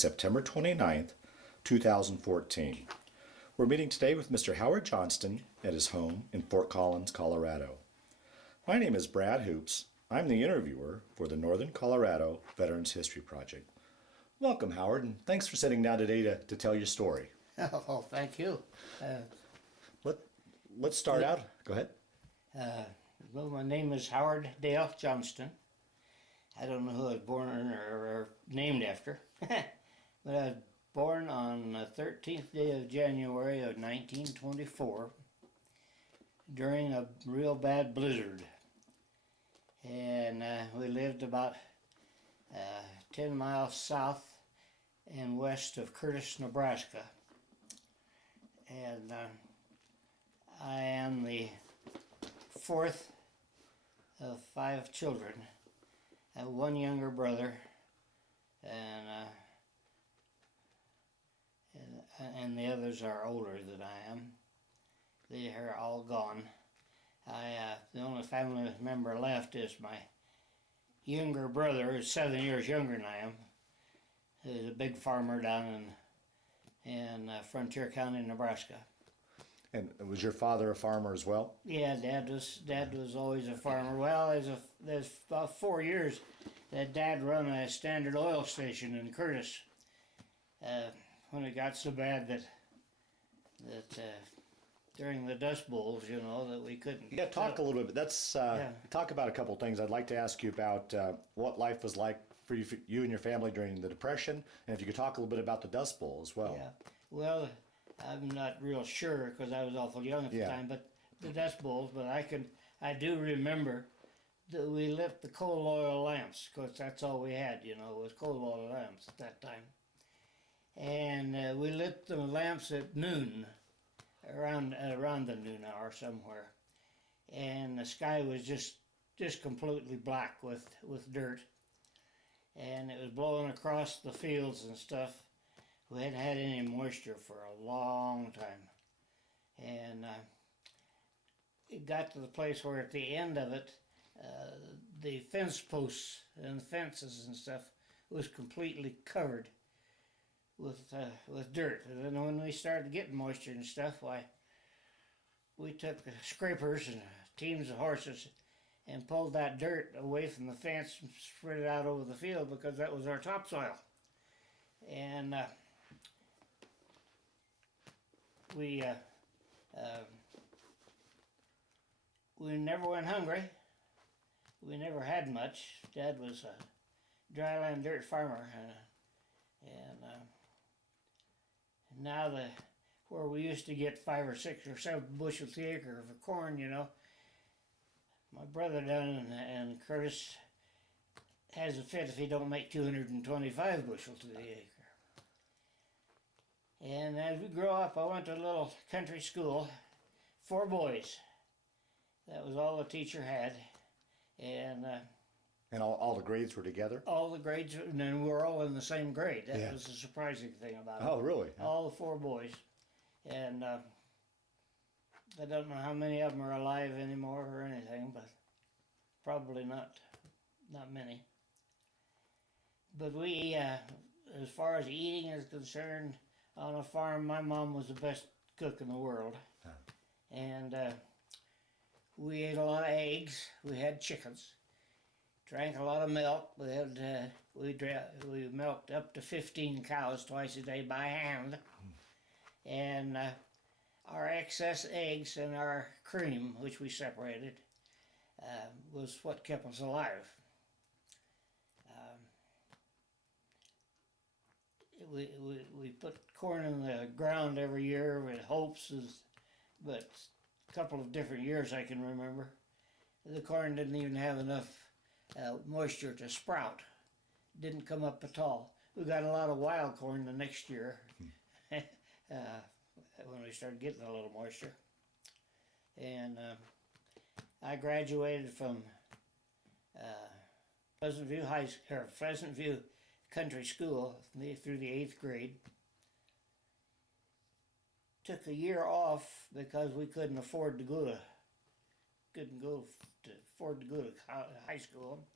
September 29th, 2014. We're meeting today with Mr. Howard Johnston at his home in Ft.Collins, Colorado. My name is Brad Hoops. I'm the interviewer for the Northern Colorado Veterans History Project. Welcome, Howard, and thanks for sitting down today to tell your story. Oh, thank you. Let's start out. Go ahead. Well, my name is Howard Dale Johnston. I don't know who I was born or named after, but I was born on the 13th day of January of 1924 during a real bad blizzard. And we lived about 10 miles south and west of Curtis, Nebraska. And I am the fourth of 5 children. I have one younger brother, and the others are older than I am. They are all gone. The only family member left is my younger brother, who's 7 years younger than I am. He's a big farmer down in Frontier County, Nebraska. And was your father a farmer as well? Yeah, Dad was always a farmer. Well, there's about 4 years that Dad run a Standard Oil station in Curtis. When it got so bad that during the Dust Bowls, that we couldn't. Yeah, talk a little bit. Talk about a couple of things. I'd like to ask you about what life was like for you and your family during the Depression, and if you could talk a little bit about the Dust Bowl as well. Yeah, well, I'm not real sure because I was awful young at the time, but the Dust Bowls. But I do remember that we lit the coal oil lamps because that's all we had, was coal oil lamps at that time. And we lit the lamps at noon, around the noon hour somewhere, and the sky was just completely black with dirt, and it was blowing across the fields and stuff. We hadn't had any moisture for a long time, and it got to the place where at the end of it, the fence posts and fences and stuff was completely covered with dirt. And then when we started getting moisture and stuff, why, we took scrapers and teams of horses and pulled that dirt away from the fence and spread it out over the field because that was our topsoil. And we never went hungry. We never had much. Dad was dryland dirt farmer, and now where we used to get 5 or 6 or 7 bushels the acre for corn, my brother down in Curtis has a fit if he don't make 225 bushels to the acre. And as we grew up, I went to a little country school, 4 boys. That was all the teacher had, and all the grades were together? All the grades, and then we were all in the same grade. That was the surprising thing about it. Oh, really? All the 4 boys. And I don't know how many of them are alive anymore or anything, but probably not many. But we, as far as eating is concerned, on a farm, my mom was the best cook in the world. And we ate a lot of eggs. We had chickens. Drank a lot of milk. We milked up to 15 cows twice a day by hand. And our excess eggs and our cream, which we separated, was what kept us alive. We put corn in the ground every year with hopes, but a couple of different years I can remember. The corn didn't even have enough moisture to sprout. Didn't come up at all. We got a lot of wild corn the next year when we started getting a little moisture. And I graduated from Pleasant View Country School through the 8th grade. Took a year off because we couldn't afford to go to high school.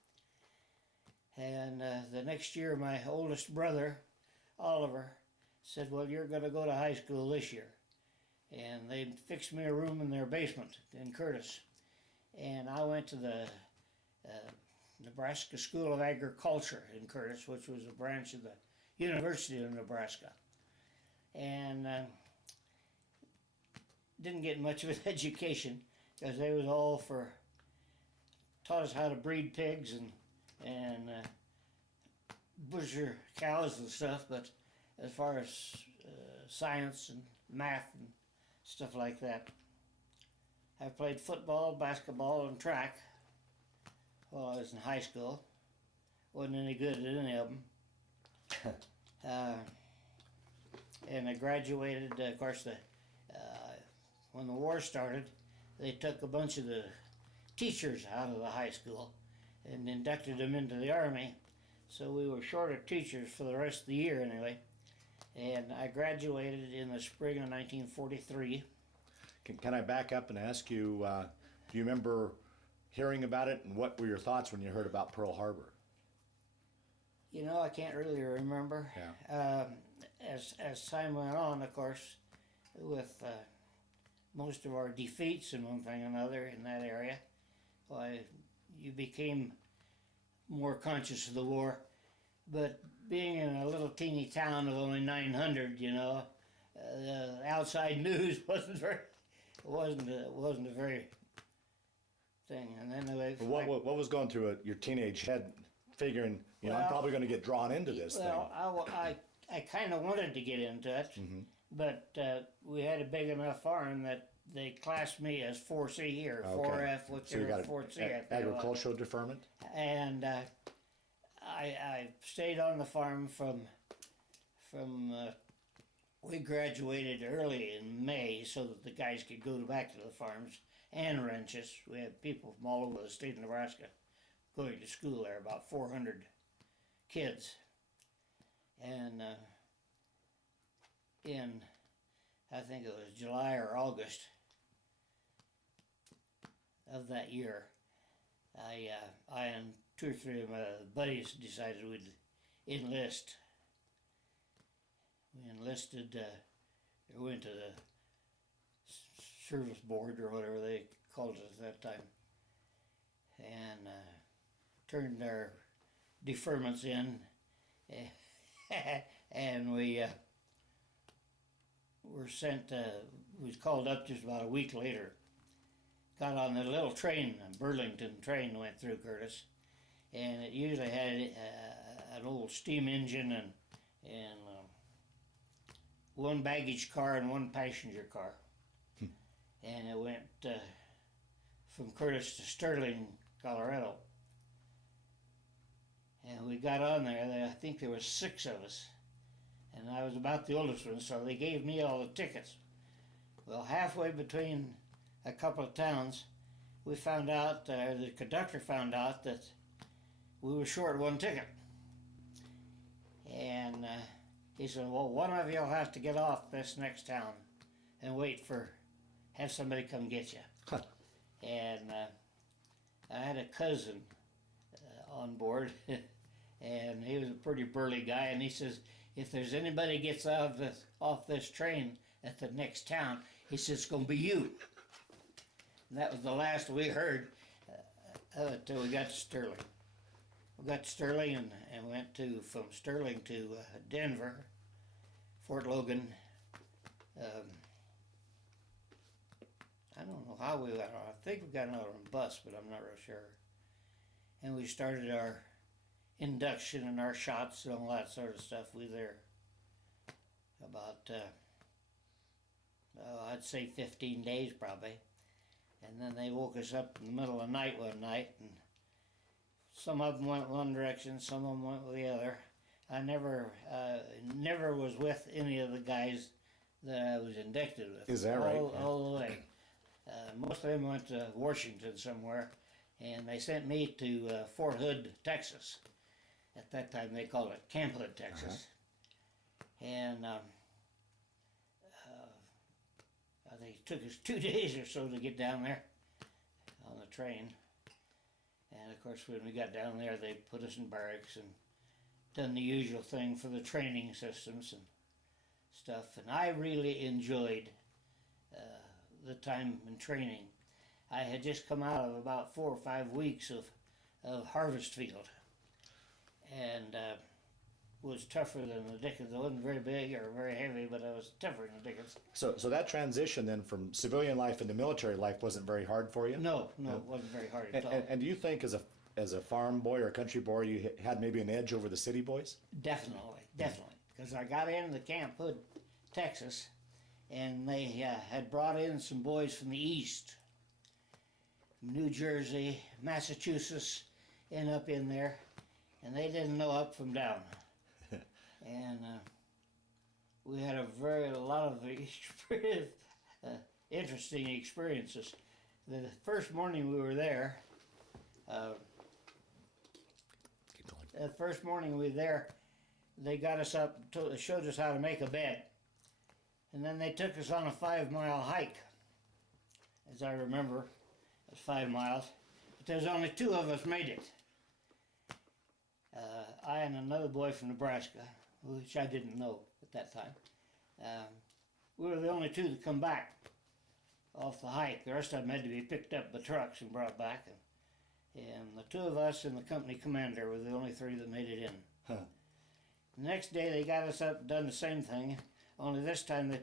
And the next year, my oldest brother Oliver said, well, you're going to go to high school this year. And they fixed me a room in their basement in Curtis. And I went to the Nebraska School of Agriculture in Curtis, which was a branch of the University of Nebraska. And didn't get much of an education because they was all taught us how to breed pigs and butcher cows and stuff, but as far as science and math and stuff like that. I played football, basketball, and track while I was in high school. Wasn't any good at any of them. And I graduated, of course, when the war started, they took a bunch of the teachers out of the high school and inducted them into the Army. So we were short of teachers for the rest of the year anyway. And I graduated in the spring of 1943. Can I back up and ask you, do you remember hearing about it, and what were your thoughts when you heard about Pearl Harbor? You know, I can't really remember. Yeah. As time went on, of course, with most of our defeats and one thing or another in that area, why, you became more conscious of the war. But being in a little teeny town of only 900, you know, the outside news wasn't a very thing. And then What was going through your teenage head, figuring, you know, I'm probably going to get drawn into this thing? Well, I kind of wanted to get into it, but we had a big enough farm that they classed me as 4C here, 4F, whichever 4C. Agricultural deferment? And I stayed on the farm from we graduated early in May so that the guys could go back to the farms and ranches. We had people from all over the state of Nebraska going to school there, about 400 kids. And in, I think it was July or August of that year, I and two or three of my buddies decided we'd enlist. We enlisted, we went to the service board or whatever they called it at that time, and turned our deferments in, and we were sent, we was called up just about a week later. Got on the little train, a Burlington train went through Curtis, and it usually had an old steam engine and one baggage car and one passenger car. And it went from Curtis to Sterling, Colorado. And we got on there, I think there was 6 of us, and I was about the oldest one, so they gave me all the tickets. Well, halfway between a couple of towns, we found out, the conductor found out that we were short 1 ticket. And he said, well, one of you will have to get off this next town and have somebody come get you. And I had a cousin on board, and he was a pretty burly guy, and he says, if there's anybody gets off this train at the next town, he says, it's going to be you. And that was the last we heard until we got to Sterling. We got to Sterling and went from Sterling to Denver, Fort Logan. I don't know how we got on. I think we got on a bus, but I'm not real sure. And we started our induction and our shots and all that sort of stuff. We were there about, I'd say 15 days probably. And then they woke us up in the middle of the night one night, and some of them went one direction, some of them went the other. I never was with any of the guys that I was inducted with. Is that right? All the way. Most of them went to Washington somewhere, and they sent me to Fort Hood, Texas. At that time they called it Camp Hood, Texas. And I think it took us 2 days or so to get down there on the train. And of course when we got down there they put us in barracks and done the usual thing for the training systems and stuff. And I really enjoyed the time in training. I had just come out of about 4 or 5 weeks of harvest field, and was tougher than the dickens. I wasn't very big or very heavy, but I was tougher than the dickens. So that transition then from civilian life into military life wasn't very hard for you? No, it wasn't very hard at all. And do you think as a farm boy or a country boy you had maybe an edge over the city boys? Definitely. Because I got into Camp Hood, Texas, and they had brought in some boys from the east, New Jersey, Massachusetts, and up in there, and they didn't know up from down. And we had a lot of interesting experiences. The first morning we were there, they got us up, showed us how to make a bed. And then they took us on a 5-mile hike. As I remember, it was 5 miles. But there's only 2 of us made it. I and another boy from Nebraska, which I didn't know at that time. We were the only 2 to come back off the hike. The rest of them had to be picked up by trucks and brought back. And the 2 of us and the company commander were the only 3 that made it in. Huh. The next day they got us up, done the same thing, only this time they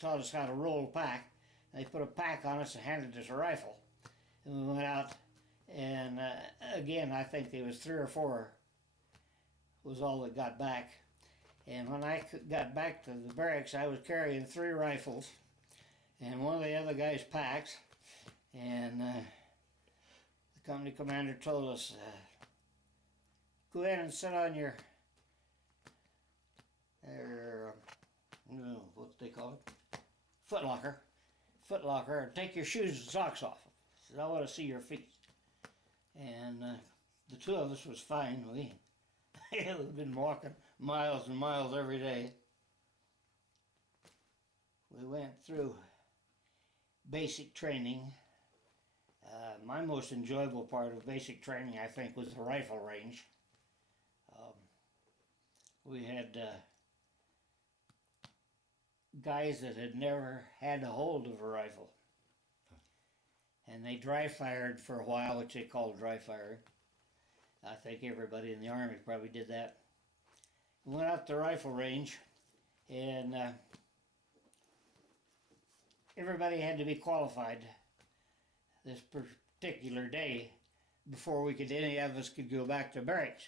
taught us how to roll a pack. They put a pack on us and handed us a rifle. And we went out, and again, I think there was 3 or 4 was all that got back. And when I got back to the barracks, I was carrying 3 rifles and one of the other guys' packs. And the company commander told us, go in and sit on your, what they call it, footlocker, and take your shoes and socks off. He said, I want to see your feet. And the 2 of us was fine. We've been walking miles and miles every day. We went through basic training. My most enjoyable part of basic training, I think, was the rifle range. We had guys that had never had a hold of a rifle. And they dry fired for a while, which they called dry firing. I think everybody in the Army probably did that. We went out to the rifle range, and everybody had to be qualified this particular day before any of us could go back to barracks.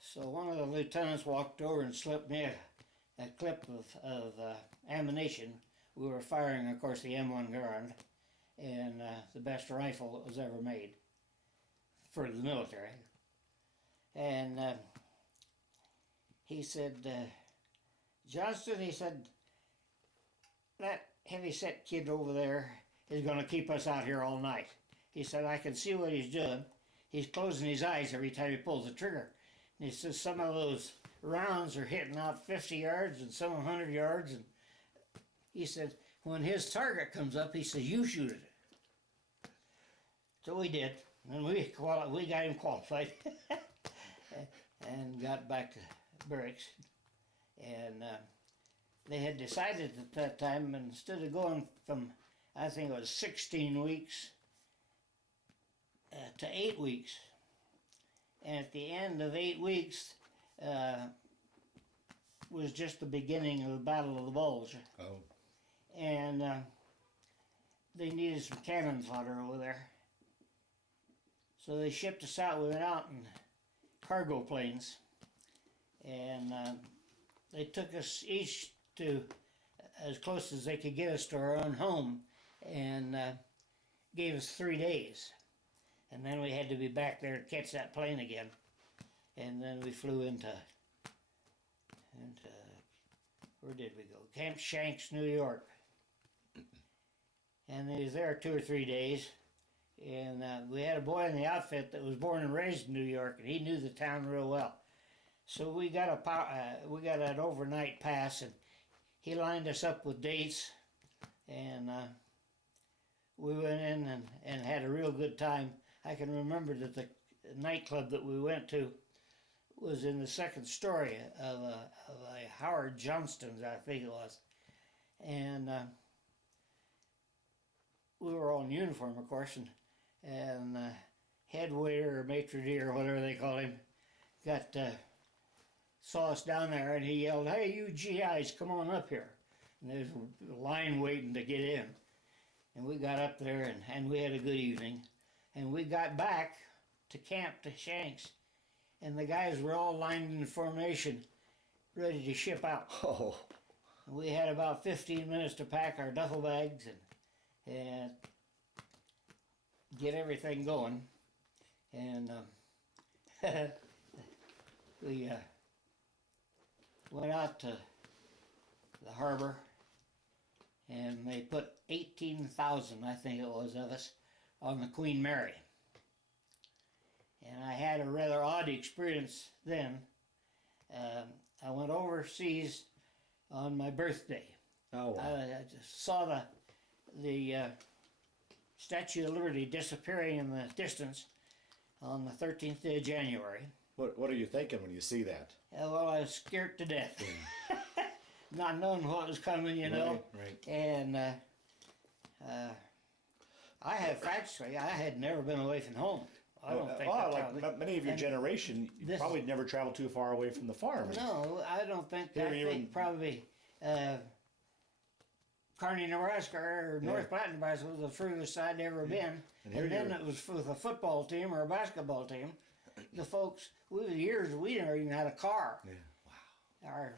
So one of the lieutenants walked over and slipped me a clip of ammunition. We were firing, of course, the M1 Garand, and the best rifle that was ever made for the military. And he said, Johnston, he said, that heavy-set kid over there is going to keep us out here all night. He said, I can see what he's doing. He's closing his eyes every time he pulls the trigger. And he says some of those rounds are hitting out 50 yards and some 100 yards. And he said, when his target comes up, he says, you shoot it. So we did. And we got him qualified and got back to barracks. And they had decided at that time, instead of going from, I think it was 16 weeks to 8 weeks, and at the end of 8 weeks was just the beginning of the Battle of the Bulge. Oh. And they needed some cannon fodder over there. So they shipped us out. We went out in cargo planes, and they took us each to as close as they could get us to our own home, and gave us 3 days. And then we had to be back there to catch that plane again. And then we flew into where did we go? Camp Shanks, New York. And they was there 2 or 3 days. And we had a boy in the outfit that was born and raised in New York, and he knew the town real well. So we got an overnight pass, and he lined us up with dates, and we went in and had a real good time. I can remember that nightclub that we went to was in the second story of a Howard Johnston's, I think it was. And we were all in uniform, of course, and head waiter or maitre d' or whatever they call him saw us down there, and he yelled, "Hey, you GIs, come on up here." And there's a line waiting to get in. And we got up there, and we had a good evening. And we got back to camp to Shanks, and the guys were all lined in formation, ready to ship out. Oh. We had about 15 minutes to pack our duffel bags and get everything going. And we went out to the harbor, and they put 18,000, I think it was, of us on the Queen Mary. And I had a rather odd experience then. I went overseas on my birthday. Oh, wow. I just saw the Statue of Liberty disappearing in the distance on the 13th day of January. What are you thinking when you see that? Well, I was scared to death. Yeah. Not knowing what was coming, you know. Right. And I had never been away from home. I don't think. Like many of your generation, you probably never traveled too far away from the farm. No, I don't think. I think probably Kearney, Nebraska, or North Platte, Nebraska was the furthest I'd ever been. And then it was with a football team or a basketball team. The folks, we never even had a car. Yeah. Wow. Our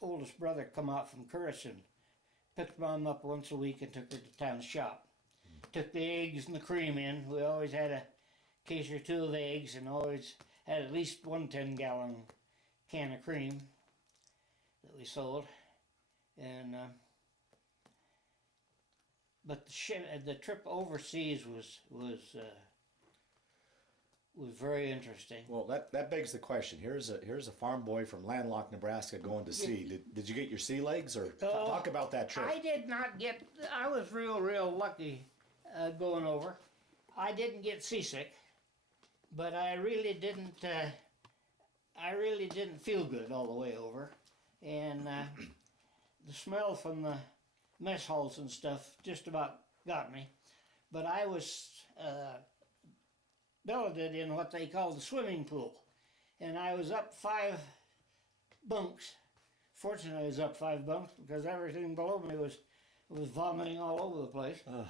oldest brother come out from Curacao, picked Mom up once a week and took her to town shop. Took the eggs and the cream in. We always had a case or two of eggs and always had at least one 10-gallon can of cream that we sold. And but the trip overseas was very interesting. Well, that begs the question. Here's a farm boy from landlocked Nebraska going to sea. Did you get your sea legs, or talk about that trip? I did not get. I was real lucky going over. I didn't get seasick, but I really didn't. I really didn't feel good all the way over, and the smell from the mess halls and stuff just about got me. But I was billeted in what they call the swimming pool, and I was up 5 bunks. Fortunately, I was up 5 bunks because everything below me was vomiting all over the place. Ugh.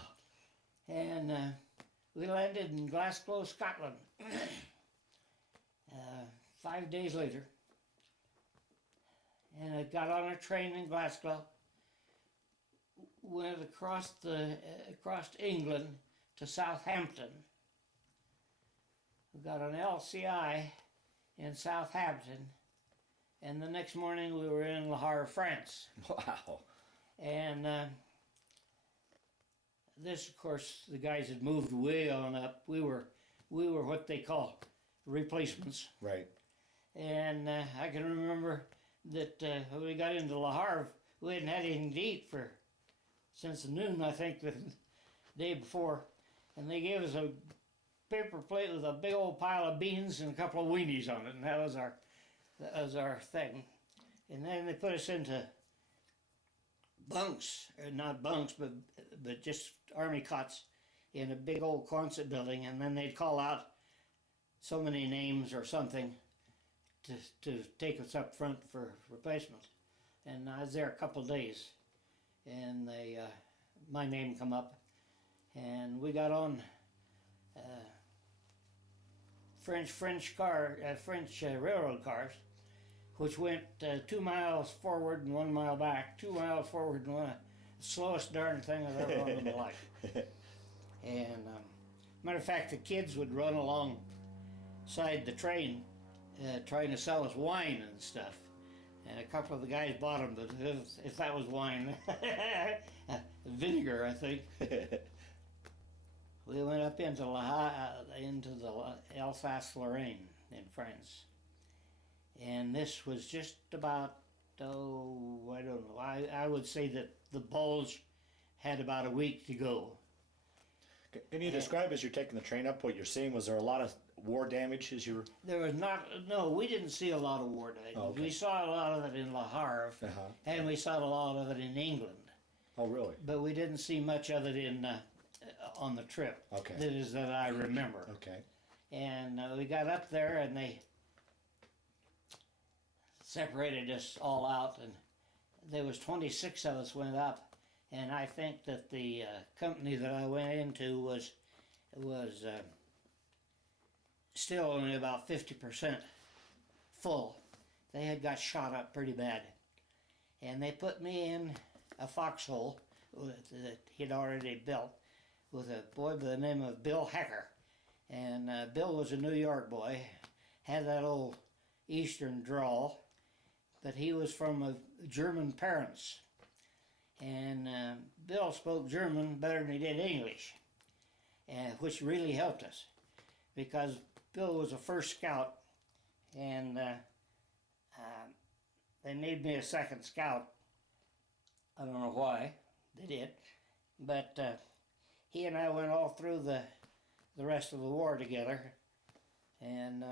And we landed in Glasgow, Scotland. 5 days later, and I got on a train in Glasgow, went across England to Southampton. We got an LCI in Southampton, and the next morning we were in Le Havre, France. Wow. And this, of course, the guys had moved way on up. We were what they call replacements. Right. And I can remember that when we got into Le Havre, we hadn't had anything to eat since noon, I think, the day before. And they gave us a paper plate with a big old pile of beans and a couple of weenies on it, and that was our thing. And then they put us into bunks, or not bunks, but just army cots in a big old Quonset building, and then they'd call out so many names or something to take us up front for replacement. And I was there a couple of days, and my name come up, and we got on French railroad cars, which went 2 miles forward and 1 mile back, 2 miles forward and one. Slowest darn thing I've ever run in my life. And matter of fact, the kids would run alongside the train trying to sell us wine and stuff. And a couple of the guys bought them, but if that was wine, vinegar, I think. We went up into the Alsace-Lorraine in France. And this was just about, I don't know, I would say that the Bulge had about a week to go. Can you describe, as you're taking the train up, what you're seeing? Was there a lot of war damage as you were? There was not, no, we didn't see a lot of war damage. Oh, okay. We saw a lot of it in Le Havre, and we saw a lot of it in England. Oh, really? But we didn't see much of it in on the trip. Okay. That is that I remember. Okay. And we got up there, and they separated us all out, and there was 26 of us went up, and I think that the company that I went into was still only about 50% full. They had got shot up pretty bad, and they put me in a foxhole that he'd already built with a boy by the name of Bill Hecker. And Bill was a New York boy, had that old Eastern drawl, but he was from German parents. And Bill spoke German better than he did English, which really helped us, because Bill was a first scout, and they made me a second scout. I don't know why they did, but he and I went all through the rest of the war together, and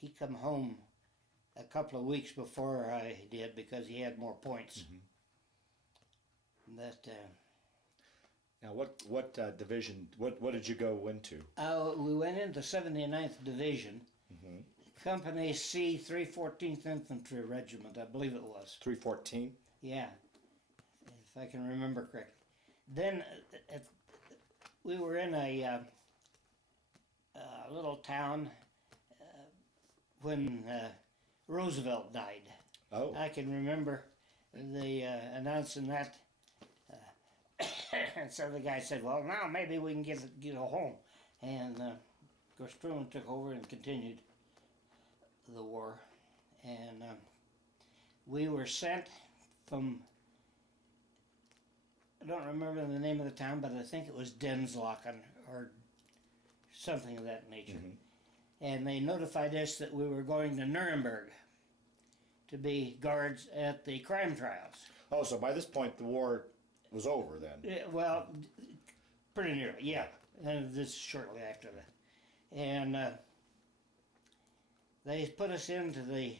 he come home a couple of weeks before I did because he had more points. But now, what division? What did you go into? we went into 79th Division, Company C, 314th Infantry Regiment, I believe it was. 314. Yeah, if I can remember correctly. Then we were in a little town when Roosevelt died. Oh. I can remember the announcing that, and so the guy said, "Well, now maybe we can get home." And of course, Truman took over and continued the war, and we were sent from, I don't remember the name of the town, but I think it was Denslaken or something of that nature. And they notified us that we were going to Nuremberg to be guards at the crime trials. Oh, so by this point the war was over then? Yeah, well, pretty nearly, yeah. And this is shortly after that. And they put us into the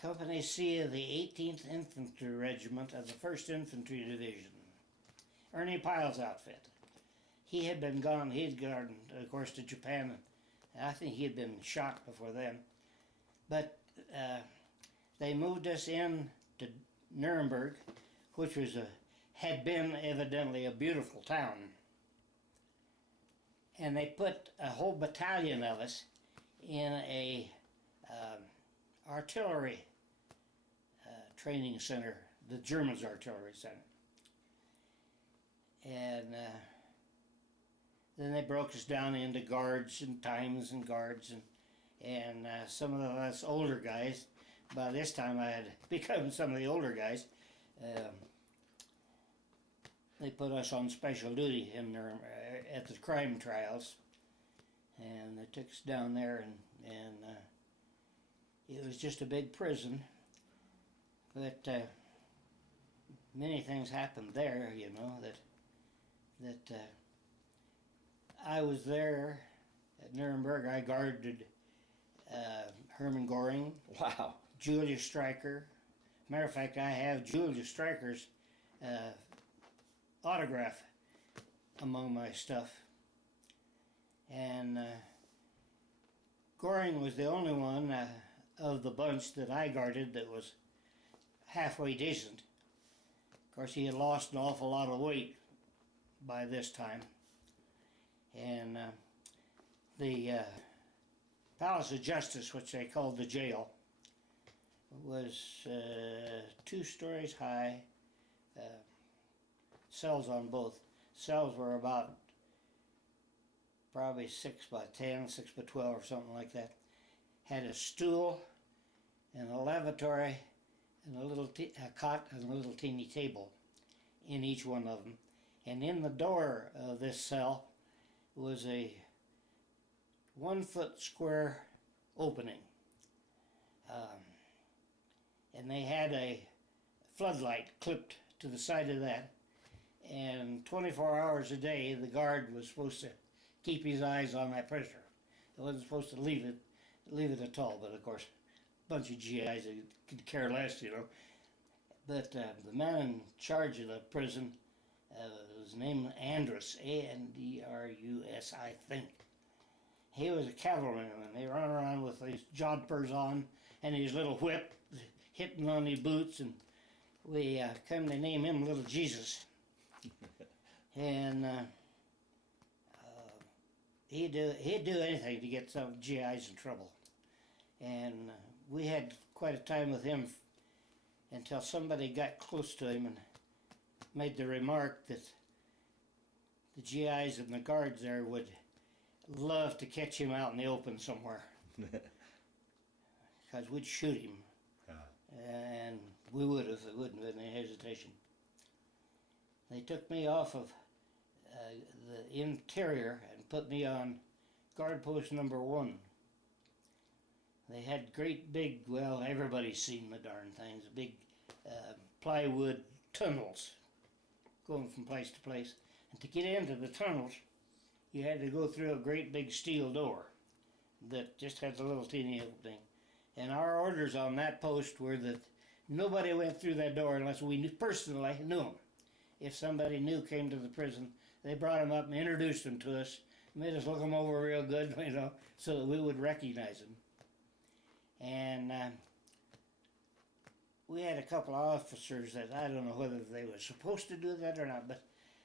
Company C of the 18th Infantry Regiment of the 1st Infantry Division. Ernie Pyle's outfit. He had been gone, he had gone, of course, to Japan. I think he had been shot before then. But they moved us in to Nuremberg, which had been evidently a beautiful town. And they put a whole battalion of us in a artillery training center, the Germans' artillery center. And then they broke us down into guards and times and guards, and some of us older guys, by this time I had become some of the older guys, they put us on special duty in at the crime trials, and they took us down there, and it was just a big prison, but many things happened there, you know, that I was there at Nuremberg. I guarded Hermann Göring. Wow. Julius Streicher. Matter of fact, I have Julius Streicher's autograph among my stuff. And Göring was the only one of the bunch that I guarded that was halfway decent. Of course, he had lost an awful lot of weight by this time. And the Palace of Justice, which they called the jail, was 2 stories high, cells on both. Cells were about probably 6 by 10, 6 by 12 or something like that. Had a stool and a lavatory and a little cot and a little teeny table in each one of them. And in the door of this cell was a 1-foot square opening. And they had a floodlight clipped to the side of that. And 24 hours a day, the guard was supposed to keep his eyes on that prisoner. He wasn't supposed to leave it at all, but of course, a bunch of GIs that could care less, you know. But the man in charge of the prison was named Andrus, Andrus, I think. He was a cavalryman, and they run around with these jodhpurs on and his little whip, hitting on his boots, and we come to name him Little Jesus. And he'd do anything to get some GIs in trouble. And we had quite a time with him until somebody got close to him and made the remark that the GIs and the guards there would love to catch him out in the open somewhere. Because we'd shoot him. And we would if there wouldn't have been any hesitation. They took me off of the interior and put me on guard post number 1. They had great big, well, everybody's seen the darn things, big plywood tunnels going from place to place. And to get into the tunnels, you had to go through a great big steel door that just had a little teeny opening. And our orders on that post were that nobody went through that door unless we personally knew them. If somebody new came to the prison, they brought them up and introduced them to us, made us look them over real good, you know, so that we would recognize them. And we had a couple of officers that I don't know whether they were supposed to do that or not, but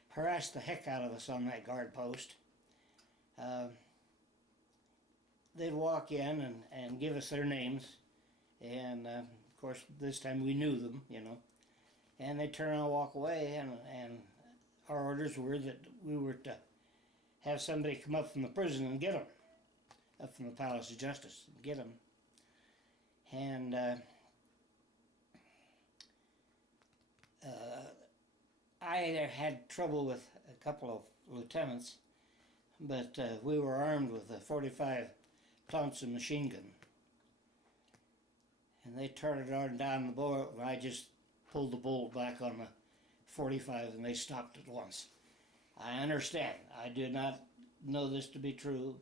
harassed the heck out of us on that guard post. They'd walk in and give us their names, and of course this time we knew them, you know, and they'd turn around and walk away, and our orders were that we were to have somebody come up from the prison and get them, up from the Palace of Justice and get them. And I had trouble with a couple of lieutenants, but we were armed with a 45 Thompson machine gun. And they turned it on down the bolt, and I just pulled the bolt back on the 45, and they stopped at once. I understand. I did not know this to be true,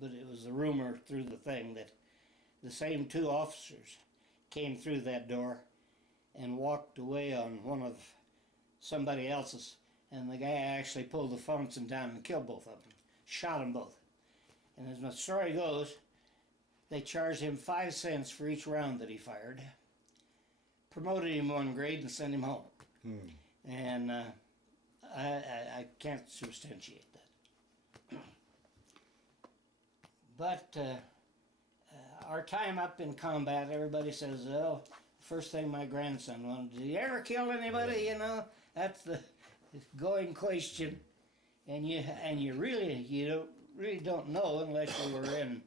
but it was the rumor through the thing that the same 2 officers came through that door and walked away on one of somebody else's, and the guy actually pulled the Thompson down and killed both of them, shot them both. And as my story goes, they charged him 5 cents for each round that he fired, promoted him 1 grade, and sent him home. And I can't substantiate that. But our time up in combat, everybody says, oh, first thing my grandson wanted, did you ever kill anybody, you know? That's the going question. And you really don't know unless you were in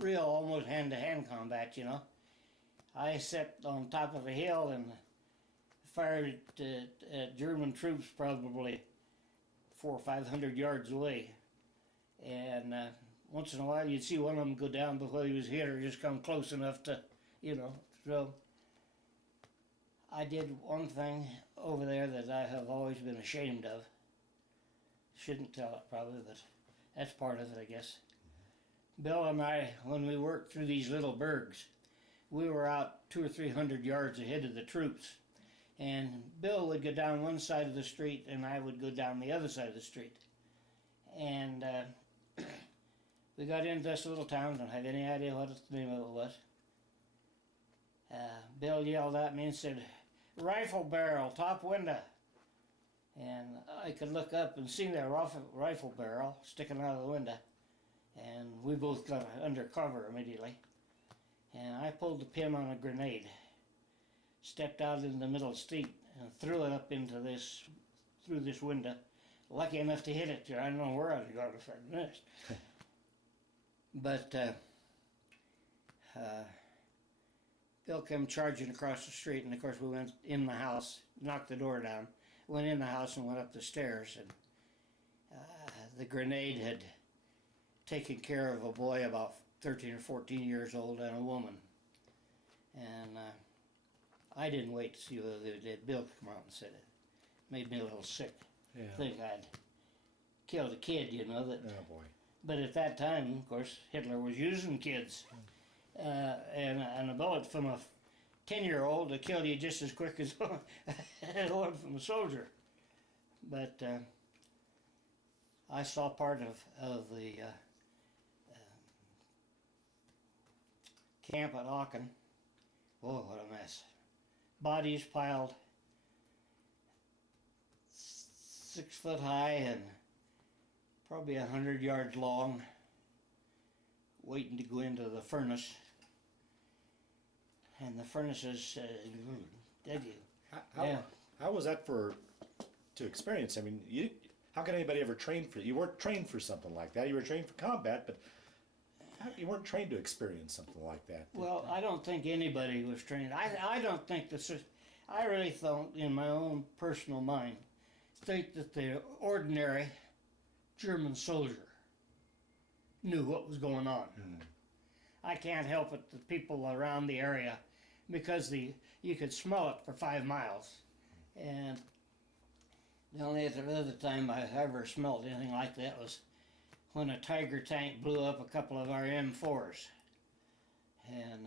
real almost hand-to-hand combat, you know. I sat on top of a hill and fired at German troops probably 400 or 500 yards away. And once in a while you'd see one of them go down before he was hit or just come close enough to, you know. So I did one thing over there that I have always been ashamed of. Shouldn't tell it probably, but that's part of it, I guess. Bill and I, when we worked through these little bergs, we were out 200 or 300 yards ahead of the troops. And Bill would go down one side of the street and I would go down the other side of the street. And we got into this little town, don't have any idea what the name of it was. Bill yelled at me and said, "Rifle barrel, top window." And I could look up and see that rifle barrel sticking out of the window. And we both got under cover immediately. And I pulled the pin on a grenade, stepped out in the middle of the street and threw it up into through this window. Lucky enough to hit it there. I don't know where I'd have got it if I'd missed. But Bill came charging across the street, and of course we went in the house, knocked the door down, went in the house and went up the stairs, and the grenade had taken care of a boy about 13 or 14 years old and a woman. And I didn't wait to see whether they did. Bill come out and said it. Made me a little sick. Yeah. Think I'd killed a kid, you know. That, Oh boy. but at that time, of course, Hitler was using kids. And a bullet from a 10-year-old will kill you just as quick as one from a soldier. But I saw part of the camp at Aachen. Oh, what a mess. Bodies piled 6 foot high and probably 100 yards long, waiting to go into the furnace. And the furnaces, did you? How was that to experience? I mean, how can anybody ever train for? You weren't trained for something like that. You were trained for combat, but you weren't trained to experience something like that. Well, I don't think anybody was trained. I don't think this is. I really thought, in my own personal mind, think that the ordinary German soldier knew what was going on. I can't help it, the people around the area, because you could smell it for 5 miles. And the only other time I ever smelled anything like that was when a Tiger tank blew up a couple of our M4s. And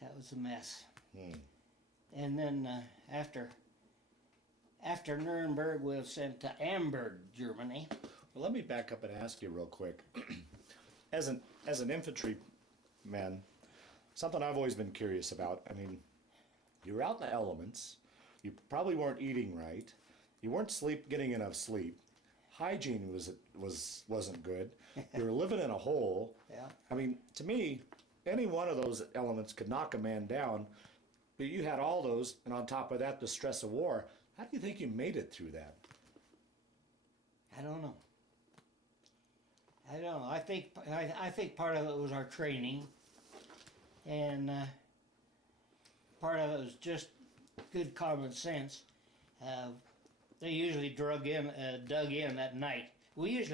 that was a mess. And then after Nuremberg, we were sent to Amberg, Germany. Well, let me back up and ask you real quick. As an infantryman, something I've always been curious about. I mean, you were out in the elements. You probably weren't eating right. You weren't getting enough sleep. Hygiene wasn't good. You were living in a hole. Yeah. I mean, to me, any one of those elements could knock a man down. But you had all those, and on top of that, the stress of war. How do you think you made it through that? I don't know. I think part of it was our training, and part of it was just good common sense. They usually dug in at night. We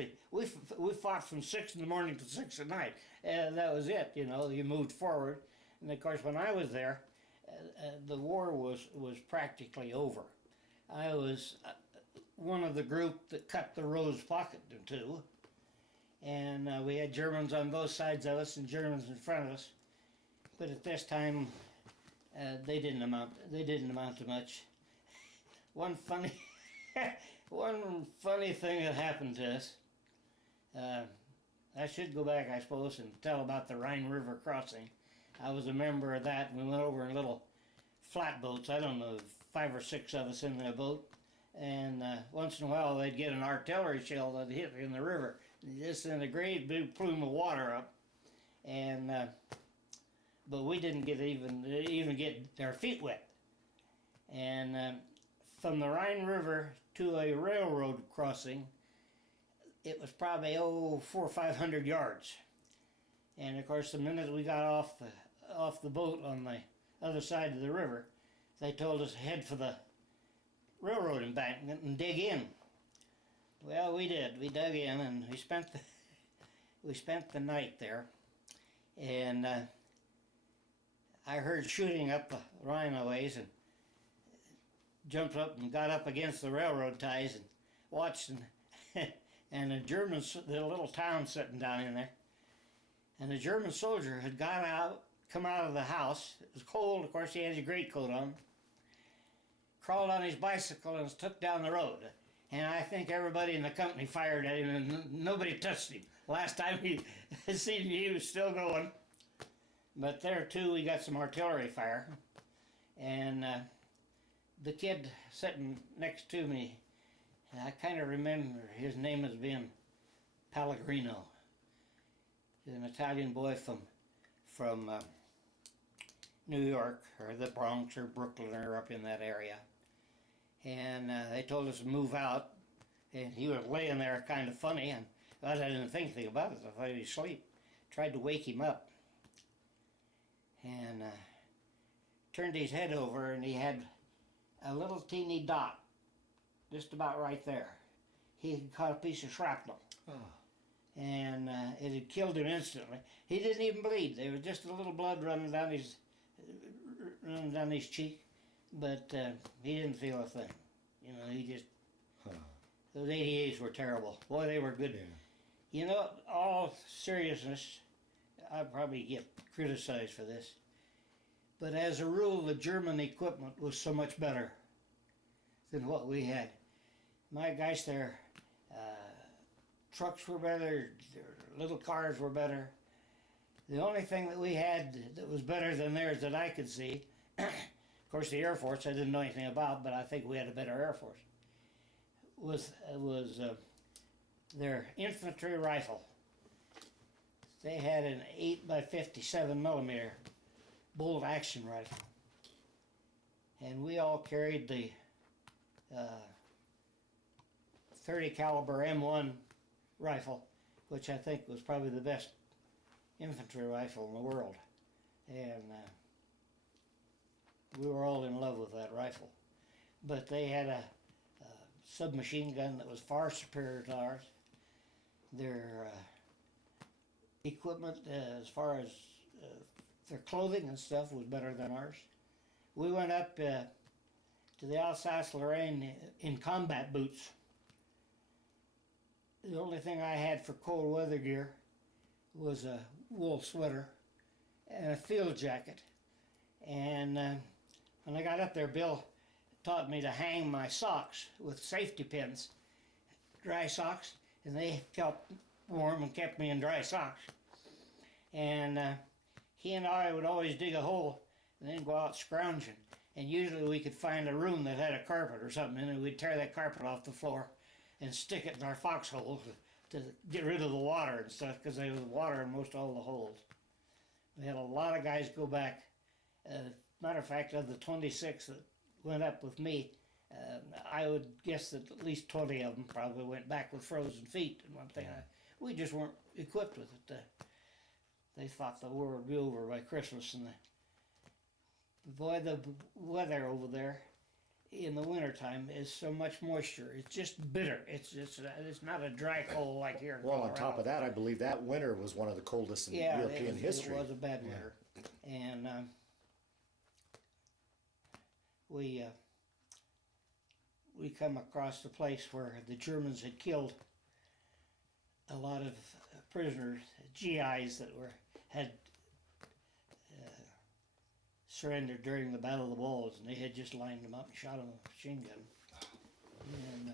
fought from 6 in the morning to 6 at night, and that was it. You know, you moved forward, and of course, when I was there, the war was practically over. I was one of the group that cut the Rose Pocket in two, and we had Germans on both sides of us and Germans in front of us. But at this time, they didn't amount to much. One funny thing that happened to us. I should go back, I suppose, and tell about the Rhine River crossing. I was a member of that. We went over in little flatboats. I don't know, 5 or 6 of us in the boat. And once in a while, they'd get an artillery shell that hit in the river. Just sent a great big plume of water up. And but we didn't even get our feet wet. And from the Rhine River to a railroad crossing, it was probably 400 or 500 yards. And of course, the minute we got off the boat on the other side of the river, they told us to head for the railroad embankment and dig in. Well, we did. We dug in, and we spent the night there. And I heard shooting up the Rhine a ways, and jumped up and got up against the railroad ties and watched, and the Germans, the little town sitting down in there, and the German soldier had come out of the house. It was cold, of course. He had his greatcoat on. Crawled on his bicycle and took down the road. And I think everybody in the company fired at him, and nobody touched him. Last time he seen him, he was still going. But there too, we got some artillery fire, and the kid sitting next to me, I kind of remember his name as being Pellegrino. He's an Italian boy from New York, or the Bronx, or Brooklyn, or up in that area. And they told us to move out, and he was laying there kind of funny, and I didn't think anything about it. I thought he was asleep. Tried to wake him up, and turned his head over, and he had a little teeny dot just about right there. He had caught a piece of shrapnel. Oh. And it had killed him instantly. He didn't even bleed. There was just a little blood running down his cheek. but he didn't feel a thing. You know, he just, Huh. those 88s were terrible. Boy, they were good. Yeah. You know, all seriousness, I'd probably get criticized for this, but as a rule, the German equipment was so much better than what we had. My gosh, their trucks were better, their little cars were better. The only thing that we had that was better than theirs that I could see, of course the Air Force I didn't know anything about, but I think we had a better Air Force, was their infantry rifle. They had an 8x57 millimeter bolt action rifle, and we all carried the 30 caliber M1 rifle, which I think was probably the best infantry rifle in the world, and we were all in love with that rifle. But they had a submachine gun that was far superior to ours. Their equipment, as far as their clothing and stuff, was better than ours. We went up to the Alsace-Lorraine in combat boots. The only thing I had for cold weather gear was a wool sweater and a field jacket. And when I got up there, Bill taught me to hang my socks with safety pins, dry socks, and they kept warm and kept me in dry socks. And he and I would always dig a hole and then go out scrounging. And usually we could find a room that had a carpet or something in it, and we'd tear that carpet off the floor and stick it in our foxhole to get rid of the water and stuff, because there was water in most all the holes. We had a lot of guys go back. Matter of fact, of the 26 that went up with me, I would guess that at least 20 of them probably went back with frozen feet and one thing. We just weren't equipped with it. They thought the war would be over by Christmas, and boy, the weather over there in the wintertime is so much moisture. It's just bitter. It's not a dry cold like here in Well, Colorado. on top of that, I believe that winter was one of the coldest in European history. It was a bad winter. And we come across the place where the Germans had killed a lot of prisoners, GIs that had surrendered during the Battle of the Bulge, and they had just lined them up and shot them with a machine gun. And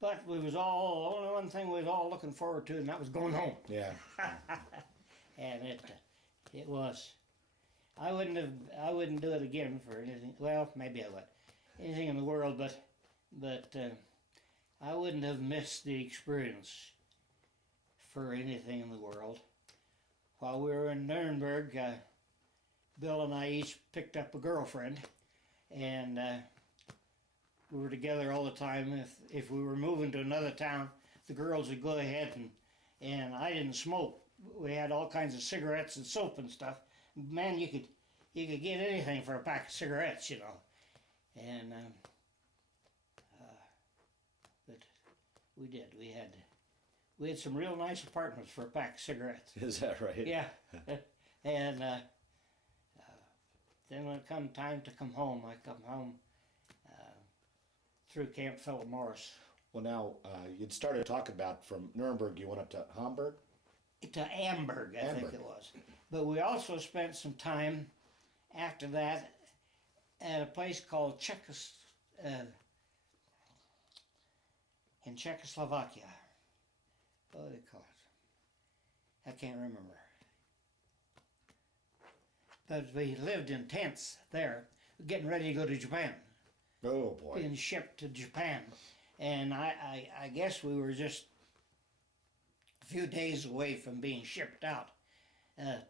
but we was all, only one thing we was all looking forward to, and that was going home. Yeah. And it was. I wouldn't do it again for anything. Well, maybe I would. Anything in the world, but I wouldn't have missed the experience for anything in the world. While we were in Nuremberg, Bill and I each picked up a girlfriend, and we were together all the time. If we were moving to another town, the girls would go ahead, and I didn't smoke. We had all kinds of cigarettes and soap and stuff. Man, you could get anything for a pack of cigarettes, you know. And but we did. We had some real nice apartments for a pack of cigarettes. Is that right? Yeah. And then when it come time to come home, I come home through Camp Philip Morris. Well, now, you'd started talking about from Nuremberg, you went up to Hamburg? To Amberg, I think it was. But we also spent some time after that at a place called in Czechoslovakia. What do they call it? I can't remember. But we lived in tents there, getting ready to go to Japan. Oh, boy. Being shipped to Japan. And I guess we were just a few days away from being shipped out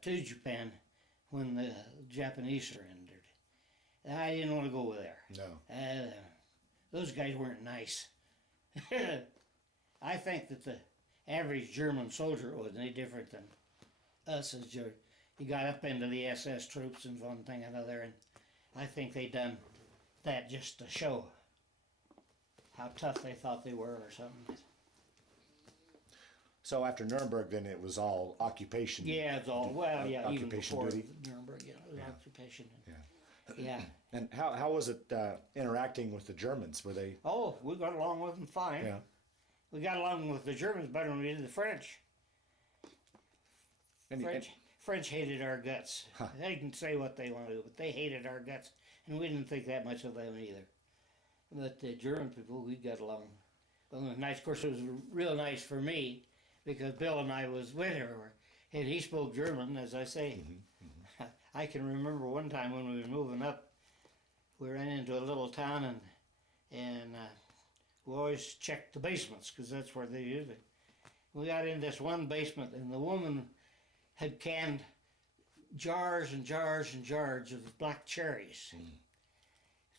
to Japan when the Japanese surrendered. I didn't want to go there. No. Those guys weren't nice. I think that the average German soldier wasn't any different than us as you got up into the SS troops and one thing or another, and I think they done that just to show how tough they thought they were or something. So after Nuremberg, then it was all occupation. Yeah, it's all, well, yeah, even Occupation before duty? Nuremberg, yeah, it was occupation. Yeah. Yeah. And how was it interacting with the Germans? Were they? Oh, we got along with them fine. Yeah. We got along with the Germans better than we did the French. French hated our guts. Huh. They can say what they want to do, but they hated our guts, and we didn't think that much of them either. But the German people, we got along. Well, it was nice. Of course, it was real nice for me because Bill and I was with her, and he spoke German, as I say. I can remember one time when we were moving up, we ran into a little town, and we always checked the basements because that's where they used it. We got in this one basement, and the woman had canned jars and jars and jars of black cherries.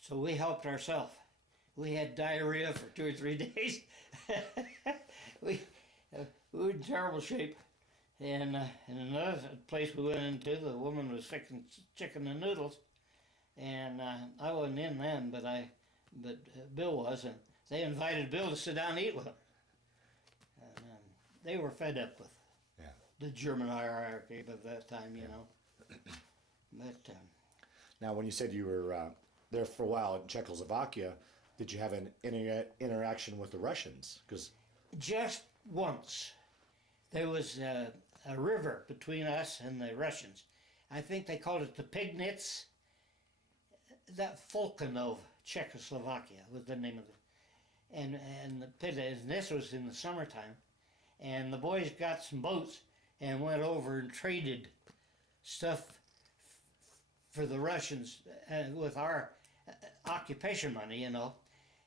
So we helped ourselves. We had diarrhea for 2 or 3 days. we were in terrible shape. And in another place we went into, the woman was fixing chicken and noodles, and I wasn't in then, but Bill was, and they invited Bill to sit down and eat with them. And they were fed up with the German hierarchy by that time, you know. But Now, when you said you were there for a while in Czechoslovakia, did you have an interaction with the Russians? Because just once, there was a river between us and the Russians. I think they called it the Pignitz. That Falkenov, Czechoslovakia, was the name of it. And the Pignitz, and this was in the summertime. And the boys got some boats and went over and traded stuff for the Russians with our occupation money, you know.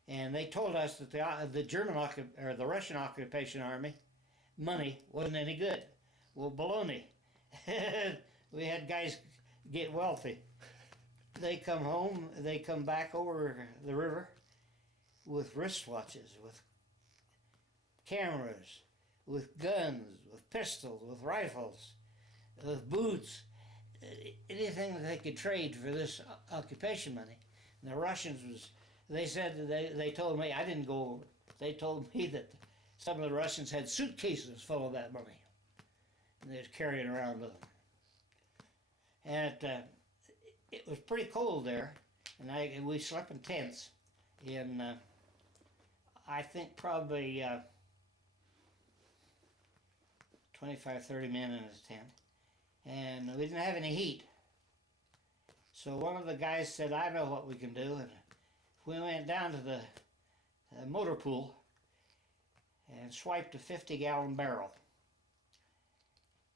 And they told us that the the Russian occupation army money wasn't any good. Well, baloney. We had guys get wealthy. They come home, they come back over the river with wristwatches, with cameras, with guns, with pistols, with rifles, with boots, anything that they could trade for this occupation money. And the Russians they said, they told me, I didn't go over, they told me that some of the Russians had suitcases full of that money. And they was carrying around with them. And it was pretty cold there, and we slept in tents. In, I think probably 25, 30 men in a tent. And we didn't have any heat. So one of the guys said, I know what we can do. And we went down to the motor pool and swiped a 50-gallon barrel.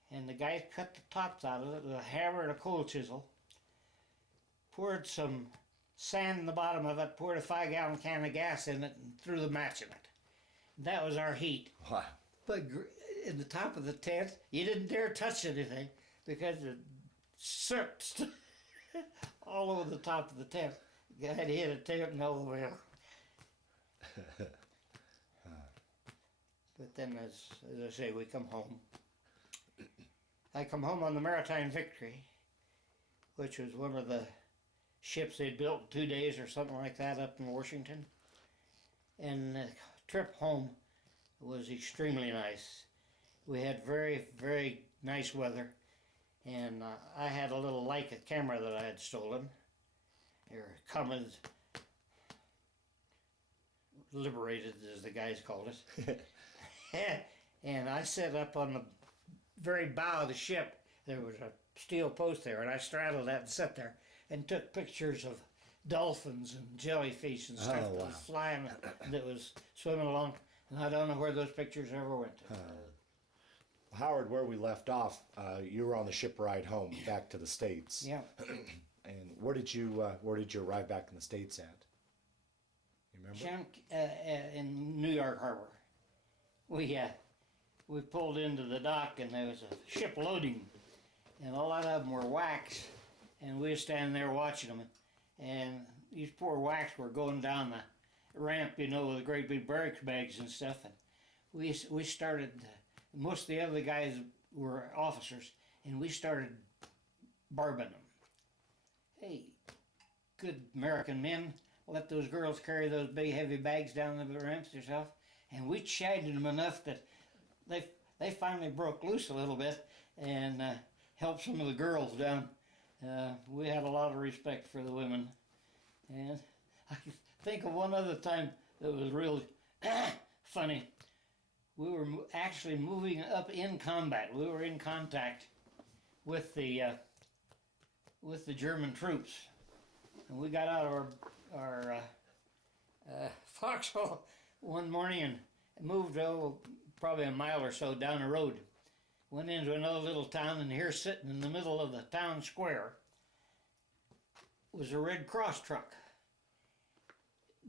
And the guy cut the tops out of it with a hammer and a coal chisel, poured some sand in the bottom of it, poured a 5-gallon can of gas in it, and threw the match in it. That was our heat. wow. But in the top of the tent, you didn't dare touch anything because it soot all over the top of the tent. You had to hit a tent and all the way up. But then, as I say, we come home. I come home on the Maritime Victory, which was one of the ships they'd built in 2 days or something like that up in Washington. And the trip home was extremely nice. We had very, very nice weather, and I had a little Leica camera that I had stolen, or Cummins liberated, as the guys called it. And I sat up on the very bow of the ship. There was a steel post there, and I straddled that and sat there and took pictures of dolphins and jellyfish and stuff that was flying, that was swimming along. And I don't know where those pictures ever went to. Howard, where we left off, you were on the ship ride home back to the States. Yeah. And where did you arrive back in the States at? You remember? In New York Harbor. We pulled into the dock, and there was a ship loading, and a lot of them were whacks, and we were standing there watching them, and these poor whacks were going down the ramp, you know, with great big barracks bags and stuff, and we started, most of the other guys were officers, and we started barbing them. Hey, good American men, let those girls carry those big heavy bags down the ramps yourself. And we chided them enough that they finally broke loose a little bit and helped some of the girls down. We had a lot of respect for the women. And I can think of one other time that was real funny. We were actually moving up in combat. We were in contact with the German troops, and we got out of our foxhole one morning and moved probably a mile or so down the road. Went into another little town, and here, sitting in the middle of the town square, was a Red Cross truck,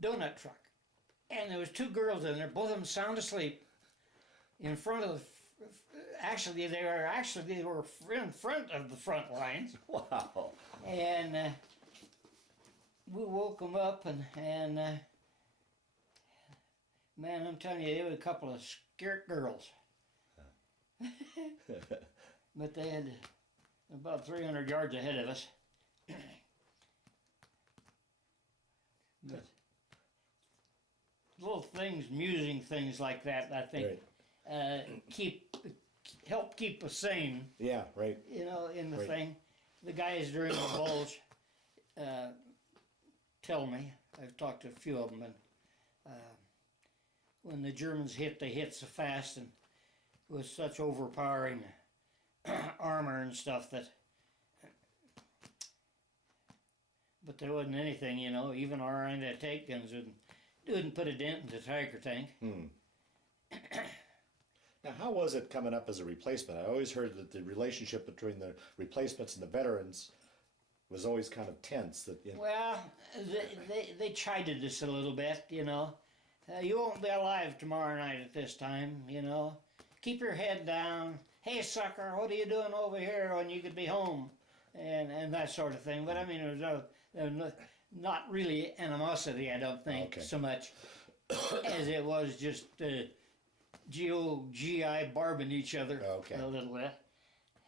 donut truck, and there was two girls in there, both of them sound asleep, in front of actually they were in front of the front lines. Wow. And we woke them up, and man, I'm telling you, they were a couple of scared girls. But they had about 300 yards ahead of us. But little things, musing things like that, I think, help keep us sane. Yeah, right. You know, in the Right. thing. The guys during the bulge tell me, I've talked to a few of them, and when the Germans hit, they hit so fast and with such overpowering armor and stuff that, but there wasn't anything, you know, even our anti-tank guns wouldn't put a dent in the Tiger tank. Now, how was it coming up as a replacement? I always heard that the relationship between the replacements and the veterans was always kind of tense. That Well, they chided us a little bit, you know. You won't be alive tomorrow night at this time, you know. Keep your head down. Hey, sucker, what are you doing over here when you could be home? And that sort of thing. But I mean, there was not really animosity, I don't think, so much as it was just GI barbing each other a little bit.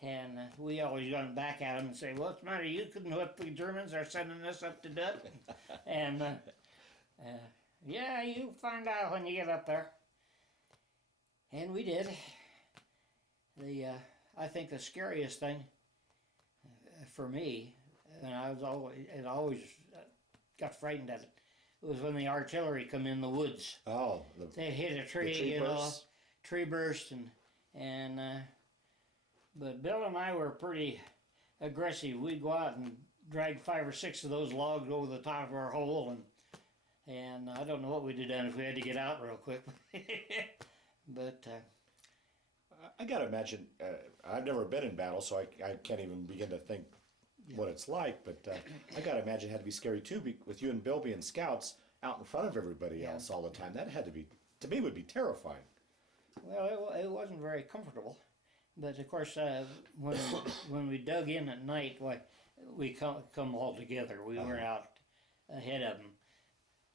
And we always got back at them and say, what's the matter? You couldn't whip the Germans. They're sending us up to Dut. And yeah, you find out when you get up there. And we did. I think the scariest thing for me, and I always got frightened at it, was when the artillery come in the woods. Oh, they hit a tree, tree burst. Tree burst, and but Bill and I were pretty aggressive. We'd go out and drag 5 or 6 of those logs over the top of our hole, and I don't know what we'd have done if we had to get out real quick. But I got to imagine, I've never been in battle, so I can't even begin to think what it's like, but I got to imagine it had to be scary too, with you and Bill being scouts out in front of everybody else all the time. That had to be, to me, would be terrifying. Well, it wasn't very comfortable, but of course, when we dug in at night, we come all together. We weren't out ahead of them.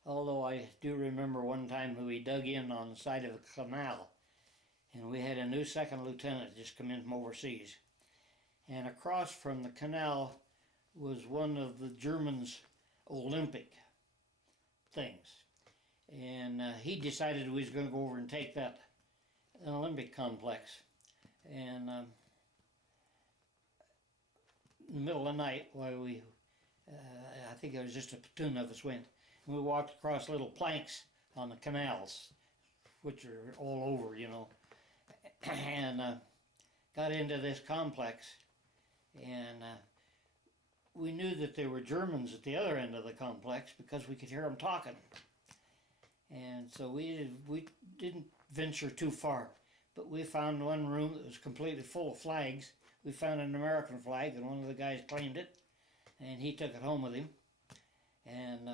Although I do remember one time we dug in on the side of a canal, and we had a new second lieutenant just come in from overseas. And across from the canal was one of the Germans' Olympic things. And he decided he was going to go over and take that Olympic complex. And in the middle of the night, while I think it was just a platoon of us went, and we walked across little planks on the canals, which are all over, you know, and got into this complex. And we knew that there were Germans at the other end of the complex because we could hear them talking. And so we didn't venture too far, but we found one room that was completely full of flags. We found an American flag, and one of the guys claimed it, and he took it home with him. And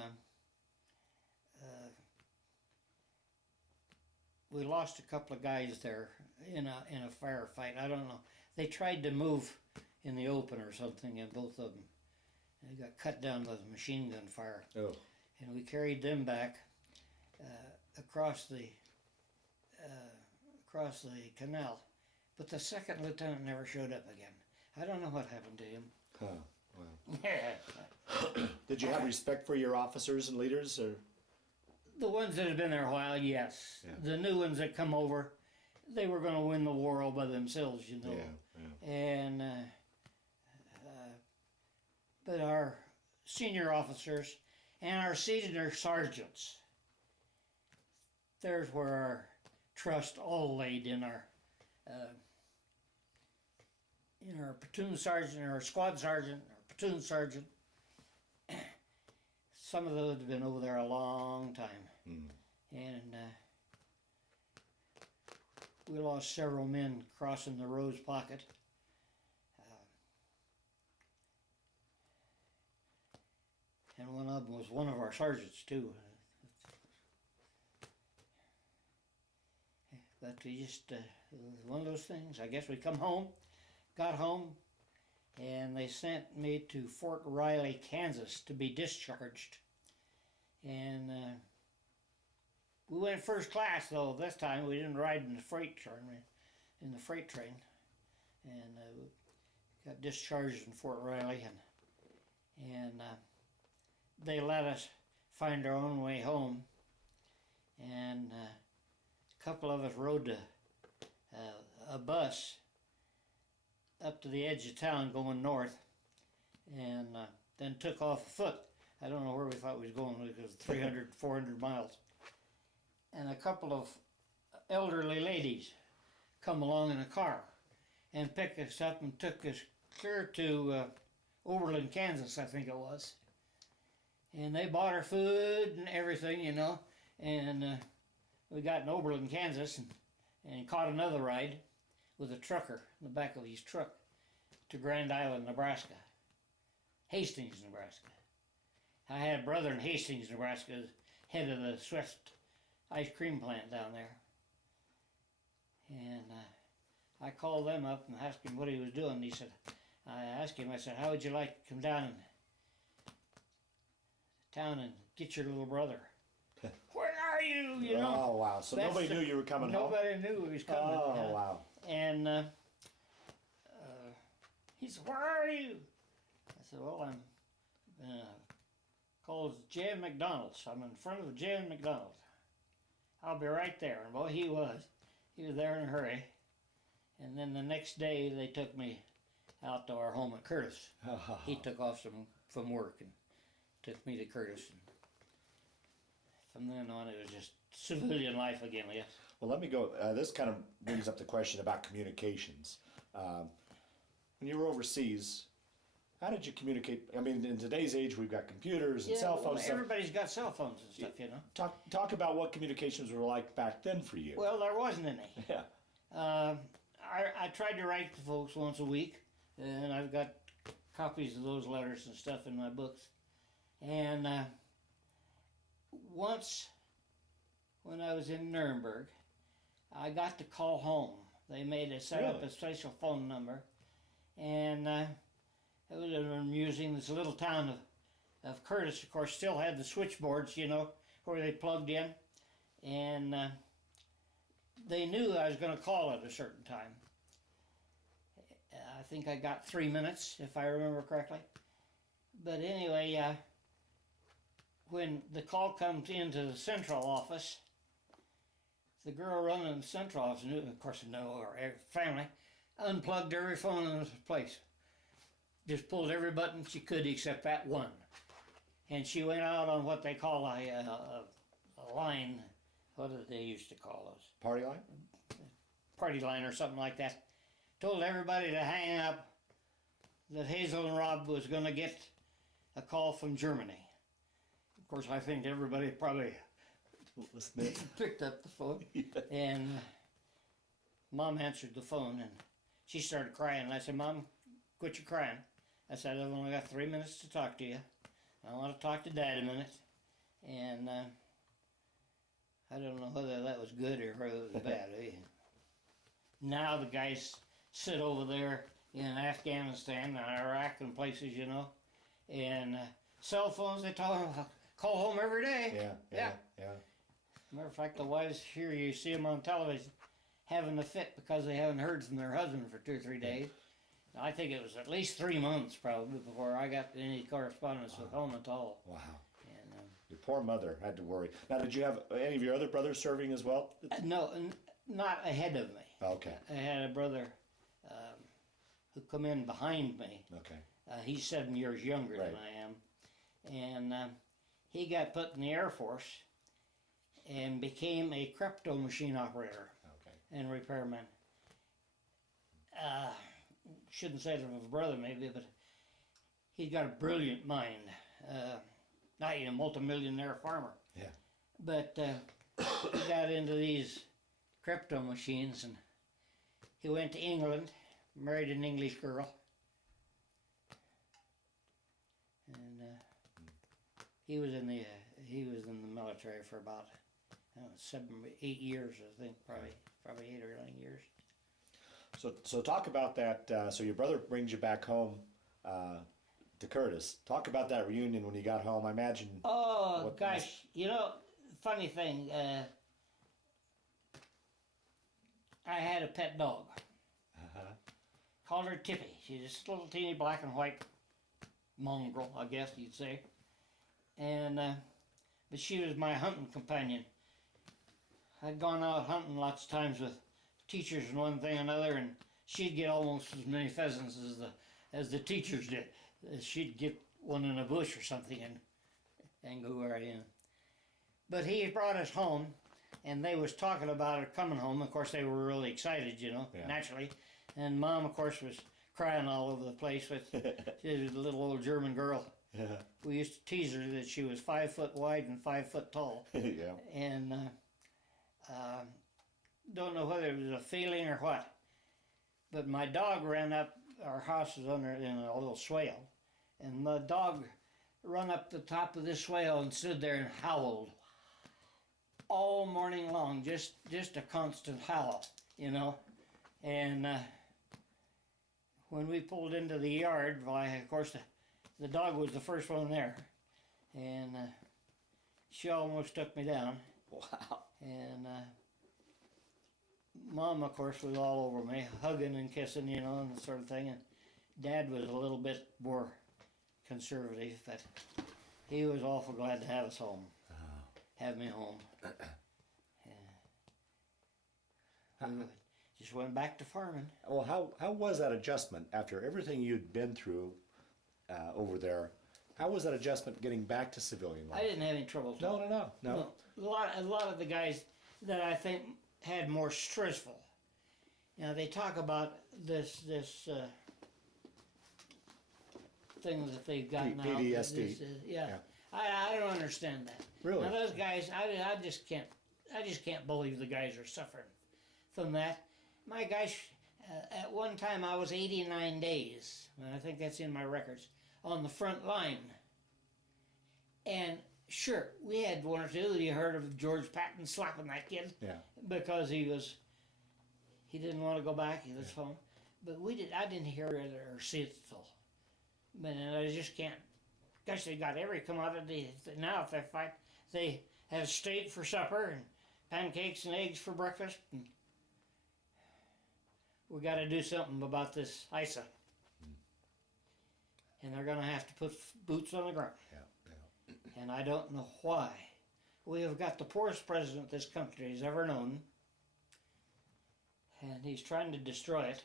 we lost a couple of guys there in a firefight. I don't know. They tried to move in the open or something, and both of them got cut down with machine gun fire. Oh. And we carried them back across the canal. But the second lieutenant never showed up again. I don't know what happened to him. Huh. Wow. Did you have respect for your officers and leaders, or? The ones that had been there a while, yes. Yeah. The new ones that come over, they were going to win the war all by themselves, you know. Yeah. And but our senior officers and our senior sergeants, there's where our trust all laid in our platoon sergeant, our squad sergeant, our platoon sergeant. Some of those have been over there a long time, and we lost several men crossing the Rose Pocket. And one of them was one of our sergeants too. But we just, one of those things, I guess we got home, and they sent me to Fort Riley, Kansas to be discharged. And we went first class though this time. We didn't ride in the freight train, and we got discharged in Fort Riley, and they let us find our own way home. And a couple of us rode a bus up to the edge of town going north, and then took off afoot. I don't know where we thought we was going, because 300, 400 miles. And a couple of elderly ladies come along in a car and picked us up and took us clear to Oberlin, Kansas, I think it was. And they bought our food and everything, you know, and we got in Oberlin, Kansas, and caught another ride with a trucker in the back of his truck to Grand Island, Nebraska. Hastings, Nebraska. I had a brother in Hastings, Nebraska, head of the Swift ice cream plant down there. And I called them up and asked him what he was doing. He said, I said, how would you like to come down and town and get your little brother? Where are you? You know. Oh wow! So nobody knew you were coming home. Nobody knew he was coming. Oh wow! And he said, "Where are you?" I said, "Well, I'm called J.M. McDonald's. I'm in front of J.M. McDonald's. I'll be right there." And boy, he was there in a hurry. And then the next day, they took me out to our home at Curtis. He took off from work and took me to Curtis. And from then on, it was just civilian life again, I guess. Well, let me go. This kind of brings up the question about communications. When you were overseas, how did you communicate? I mean, in today's age, we've got computers and cell phones. Well, everybody's got cell phones and stuff, you know. Talk about what communications were like back then for you. Well, there wasn't any. Yeah. I tried to write to folks once a week, and I've got copies of those letters and stuff in my books. And once, when I was in Nuremberg, I got to call home. They set up a special phone number, and I'm using this little town of Curtis, of course, still had the switchboards, you know, where they plugged in, and they knew I was going to call at a certain time. I think I got 3 minutes, if I remember correctly. But anyway, when the call comes into the central office, the girl running the central office knew, of course, our family, unplugged every phone in the place. Just pulled every button she could except that one. And she went out on what they call a line. What did they used to call those? Party line? Party line or something like that. Told everybody to hang up, that Hazel and Rob was going to get a call from Germany. Of course, I think everybody probably picked up the phone. Yeah. And Mom answered the phone, and she started crying. And I said, "Mom, quit your crying." I said, "I've only got 3 minutes to talk to you. I want to talk to Dad a minute." And I don't know whether that was good or whether it was bad. Now the guys sit over there in Afghanistan and Iraq and places, you know, and cell phones, they call home every day. Yeah. Matter of fact, the wives here, you see them on television having a fit because they haven't heard from their husband for 2 or 3 days. I think it was at least 3 months probably before I got any correspondence with home at all. Wow. And, your poor mother had to worry. Now, did you have any of your other brothers serving as well? No, not ahead of me. Okay. I had a brother who come in behind me. Okay. He's 7 years younger Right. than I am. And he got put in the Air Force and became a crypto machine operator Okay. and repairman. Shouldn't say it of a brother maybe, but he's got a brilliant mind. Not even a multimillionaire farmer. Yeah. But he got into these crypto machines, and he went to England, married an English girl, and he was in the military for about 7, 8 years, I think, probably 8 or 9 years. So talk about that. So your brother brings you back home to Curtis. Talk about that reunion when you got home. I imagine. Oh gosh, funny thing. I had a pet dog. Called her Tippy. She's just a little teeny black and white mongrel, I guess you'd say. And but she was my hunting companion. I'd gone out hunting lots of times with teachers and one thing or another, and she'd get almost as many pheasants as the teachers did. She'd get one in a bush or something and go right in. But he brought us home, and they was talking about her coming home. Of course, they were really excited, Yeah. naturally. And Mom, of course, was crying all over the place. She was a little old German girl. Yeah. We used to tease her that she was 5 foot wide and 5 foot tall. Yeah. And don't know whether it was a feeling or what, but my dog ran up. Our house was in a little swale, and the dog run up the top of this swale and stood there and howled all morning long, just a constant howl, And when we pulled into the yard, of course, the dog was the first one there, and she almost took me down. Wow. And Mom, of course, was all over me, hugging and kissing, and that sort of thing. And Dad was a little bit more conservative, but he was awful glad to have us home, have me home. We just went back to farming. Well, how was that adjustment after everything you'd been through over there? How was that adjustment getting back to civilian life? I didn't have any trouble. No. A lot of the guys that I think had more stressful. They talk about this thing that they've got now. PTSD. Yeah. I don't understand that. Really? Now those guys, I just can't believe the guys are suffering from that. My gosh, at one time I was 89 days, and I think that's in my records, on the front line. And sure, we had one or two. You heard of George Patton slapping that kid, Yeah. because he didn't want to go back. He was home, but I didn't hear it or see it till. But I just can't. Gosh, they got every commodity now. If they fight, they have steak for supper and pancakes and eggs for breakfast. And we got to do something about this ISA. And they're going to have to put boots on the ground. Yeah. And I don't know why. We have got the poorest president this country has ever known, and he's trying to destroy it.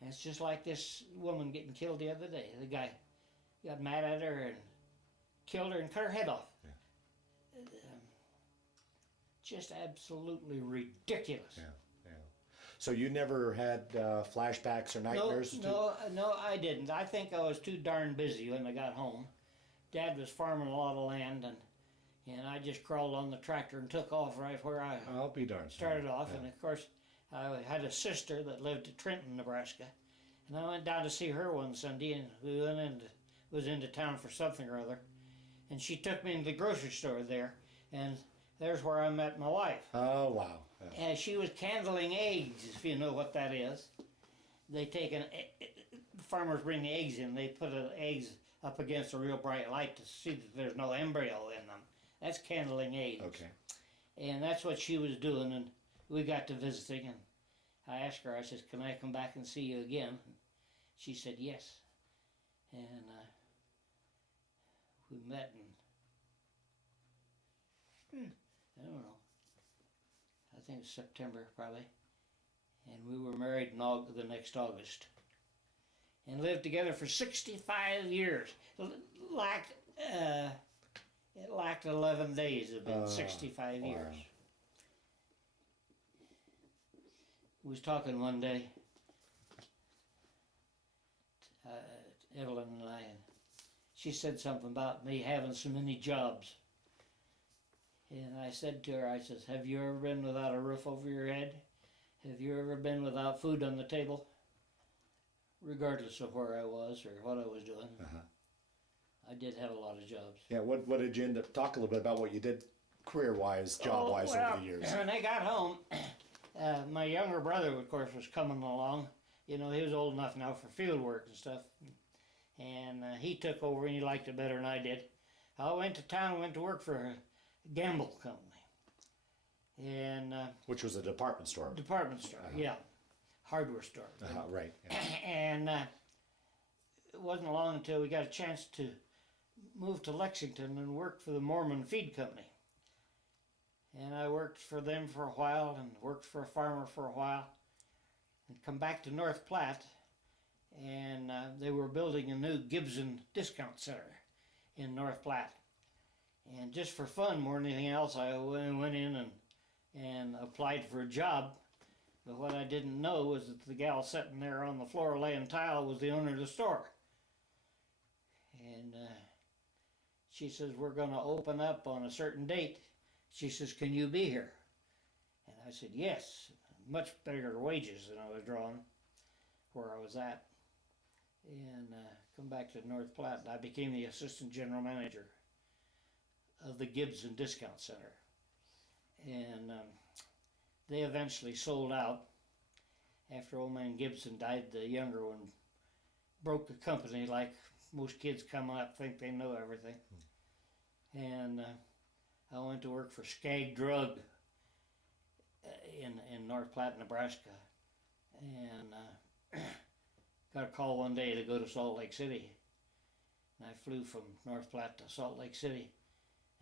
And it's just like this woman getting killed the other day. The guy got mad at her and killed her and cut her head off. Yeah. Just absolutely ridiculous. Yeah. So you never had flashbacks or nightmares? No, I didn't. I think I was too darn busy when I got home. Dad was farming a lot of land, and I just crawled on the tractor and took off right where I I'll be darned. started off. Yeah. And of course, I had a sister that lived in Trenton, Nebraska, and I went down to see her one Sunday, and we was into town for something or other, and she took me into the grocery store there, and there's where I met my wife. Oh, wow. Yeah. And she was candling eggs, if you know what that is. They take farmers bring the eggs in. They put the eggs up against a real bright light to see that there's no embryo in them. That's candling eggs. Okay. And that's what she was doing, and we got to visiting, and I asked her, I said, can I come back and see you again? And she said yes. And we met, and I don't know. I think it was September probably, and we were married in the next August, and lived together for 65 years. It lacked 11 days of being 65 wow. years. We was talking one day, Evelyn and I, and she said something about me having so many jobs. And I said to her, I says, have you ever been without a roof over your head? Have you ever been without food on the table? Regardless of where I was or what I was doing. I did have a lot of jobs. Yeah, what did you end up, talk a little bit about what you did career-wise, job-wise over the years? When I got home, my younger brother, of course, was coming along. You know, he was old enough now for field work and stuff. And he took over and he liked it better than I did. I went to town, went to work for a gamble company. And which was a department store. Department store, yeah. Hardware store. Right. Yeah. And it wasn't long until we got a chance to move to Lexington and work for the Mormon Feed Company. And I worked for them for a while and worked for a farmer for a while and come back to North Platte, and they were building a new Gibson discount center in North Platte. And just for fun more than anything else, I went in and applied for a job. But what I didn't know was that the gal sitting there on the floor laying tile was the owner of the store. And she says, we're going to open up on a certain date. She says, can you be here? And I said, yes. Much bigger wages than I was drawing where I was at. And come back to North Platte, and I became the assistant general manager of the Gibson Discount Center. And they eventually sold out. After old man Gibson died, the younger one broke the company like most kids come up think they know everything. And I went to work for Skag Drug in North Platte, Nebraska. And got a call one day to go to Salt Lake City. And I flew from North Platte to Salt Lake City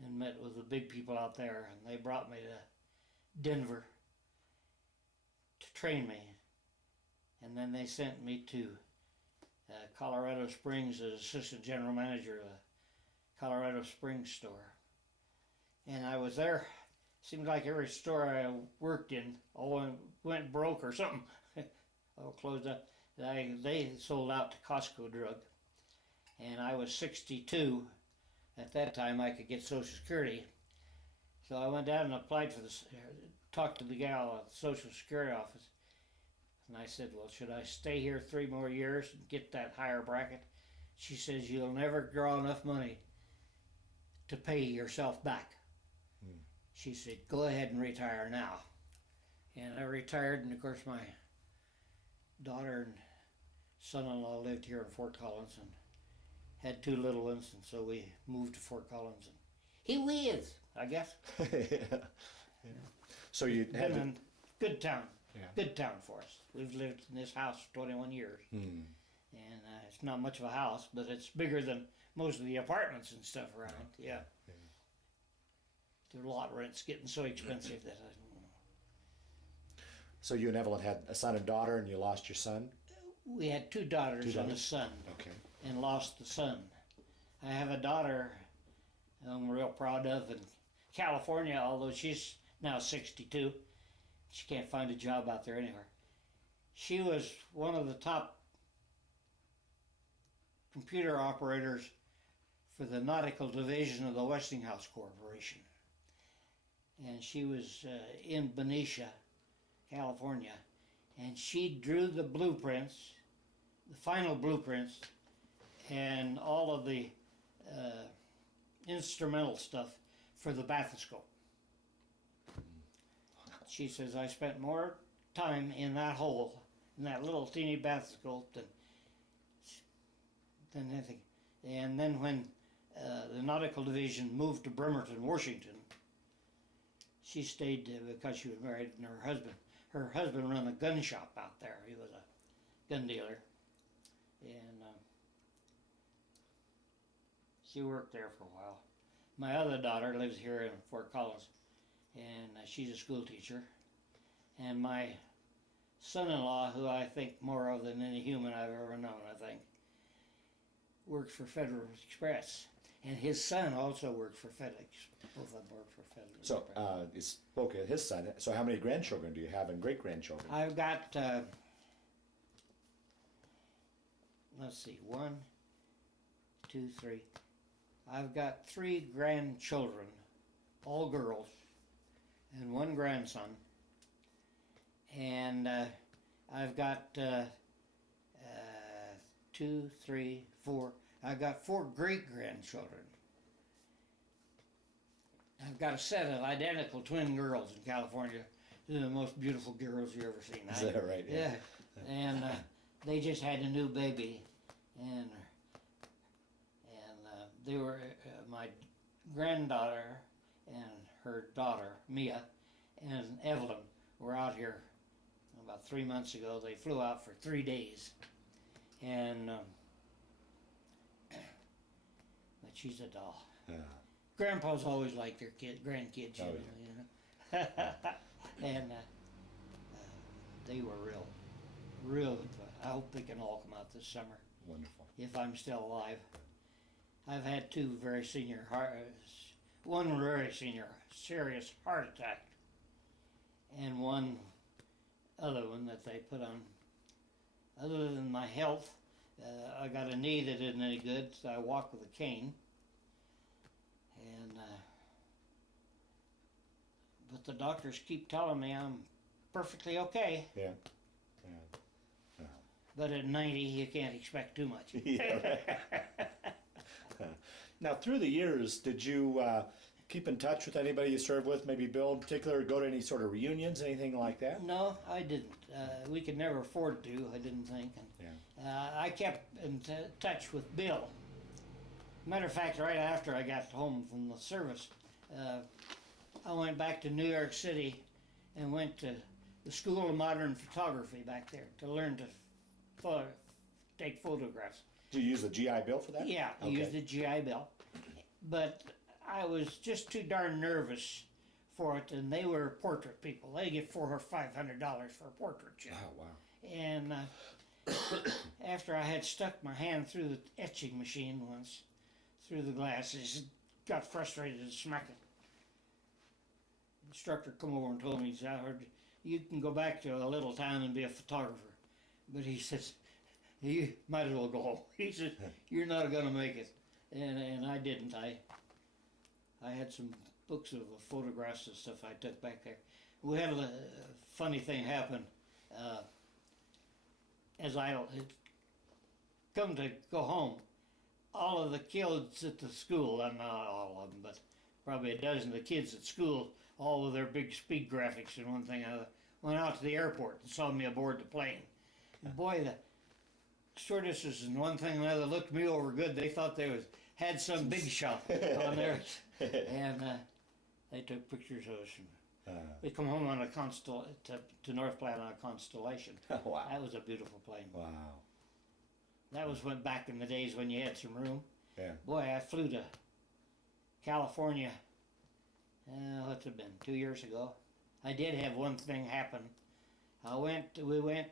and met with the big people out there, and they brought me to Denver to train me. And then they sent me to Colorado Springs as assistant general manager of the Colorado Springs store. And I was there, seemed like every store I worked in all went broke or something, all closed up. They sold out to Costco Drug, and I was 62. At that time I could get Social Security. So I went down and applied for this, talked to the gal at the Social Security office. And I said, well, should I stay here 3 more years and get that higher bracket? She says, you'll never draw enough money to pay yourself back. She said, go ahead and retire now. And I retired, and of course my daughter and son-in-law lived here in Ft.Collins and had 2 little ones, and so we moved to Ft.Collins. And here we is, I guess. Yeah. So you had been in good town. Yeah. Good town for us. We've lived in this house for 21 years. And it's not much of a house, but it's bigger than most of the apartments and stuff around. Yeah. The lot rent's getting so expensive that I don't know. So you and Evelyn had a son and daughter, and you lost your son? We had 2 daughters and a son. Okay. And lost the son. I have a daughter I'm real proud of in California, although she's now 62. She can't find a job out there anywhere. She was one of the top computer operators for the Nautical Division of the Westinghouse Corporation. And she was in Benicia, California. And she drew the blueprints, the final blueprints, and all of the instrumental stuff for the bathoscope. She says, I spent more time in that hole, in that little teeny bathoscope than anything. And then when the Nautical Division moved to Bremerton, Washington, she stayed because she was married, and her husband ran a gun shop out there. He was a gun dealer. And she worked there for a while. My other daughter lives here in Ft.Collins, and she's a school teacher. And my son-in-law, who I think more of than any human I've ever known, I think, works for Federal Express. And his son also works for FedEx. Both of them work for Federal So, Express. you spoke of his son. So how many grandchildren do you have and great-grandchildren? I've got, let's see, 1, 2, 3. I've got 3 grandchildren, all girls, and 1 grandson. And I've got 2, 3, 4. I've got 4 great-grandchildren. I've got a set of identical twin girls in California. They're the most beautiful girls you've ever seen. Is that right? Yeah. And they just had a new baby, and they were my granddaughter and her daughter Mia and Evelyn were out here about 3 months ago. They flew out for 3 days, and but she's a doll. Grandpas always like their grandkids, you know. And they were real. I hope they can all come out this summer. Wonderful. If I'm still alive. I've had 2 very senior one very serious heart attack, and one other one that they put on. Other than my health, I got a knee that isn't any good, so I walk with a cane. And but the doctors keep telling me I'm perfectly okay. Yeah. But at 90, you can't expect too much. Yeah, right. Now, through the years, did you keep in touch with anybody you served with, maybe Bill in particular, go to any sort of reunions, anything like that? No, I didn't. We could never afford to, I didn't think. And, I kept in touch with Bill. Matter of fact, right after I got home from the service, I went back to New York City and went to the School of Modern Photography back there to learn to take photographs. Did you use the GI Bill for that? Yeah, I used the GI Bill. But I was just too darn nervous for it, and they were portrait people. They get $400 or $500 for a portrait job. Oh, wow. And after I had stuck my hand through the etching machine once, through the glasses, got frustrated and smacked it. The instructor come over and told me, he said, I heard you can go back to a little town and be a photographer. But he says, you might as well go home. He said, you're not going to make it. And I didn't. I had some books of photographs and stuff I took back there. We had a funny thing happen. As I come to go home, all of the kids at the school, not all of them, but probably a dozen of the kids at school, all with their big speed graphics and one thing or other, went out to the airport and saw me aboard the plane. And boy, the stewardesses and one thing or another looked me over good. They thought they had some big shot on there. And they took pictures of us. And we come home on a to North Platte on a Constellation. Wow. That was a beautiful plane. Wow. That was when back in the days when you had some room. Yeah. Boy, I flew to California, what's it been, 2 years ago. I did have one thing happen. We went,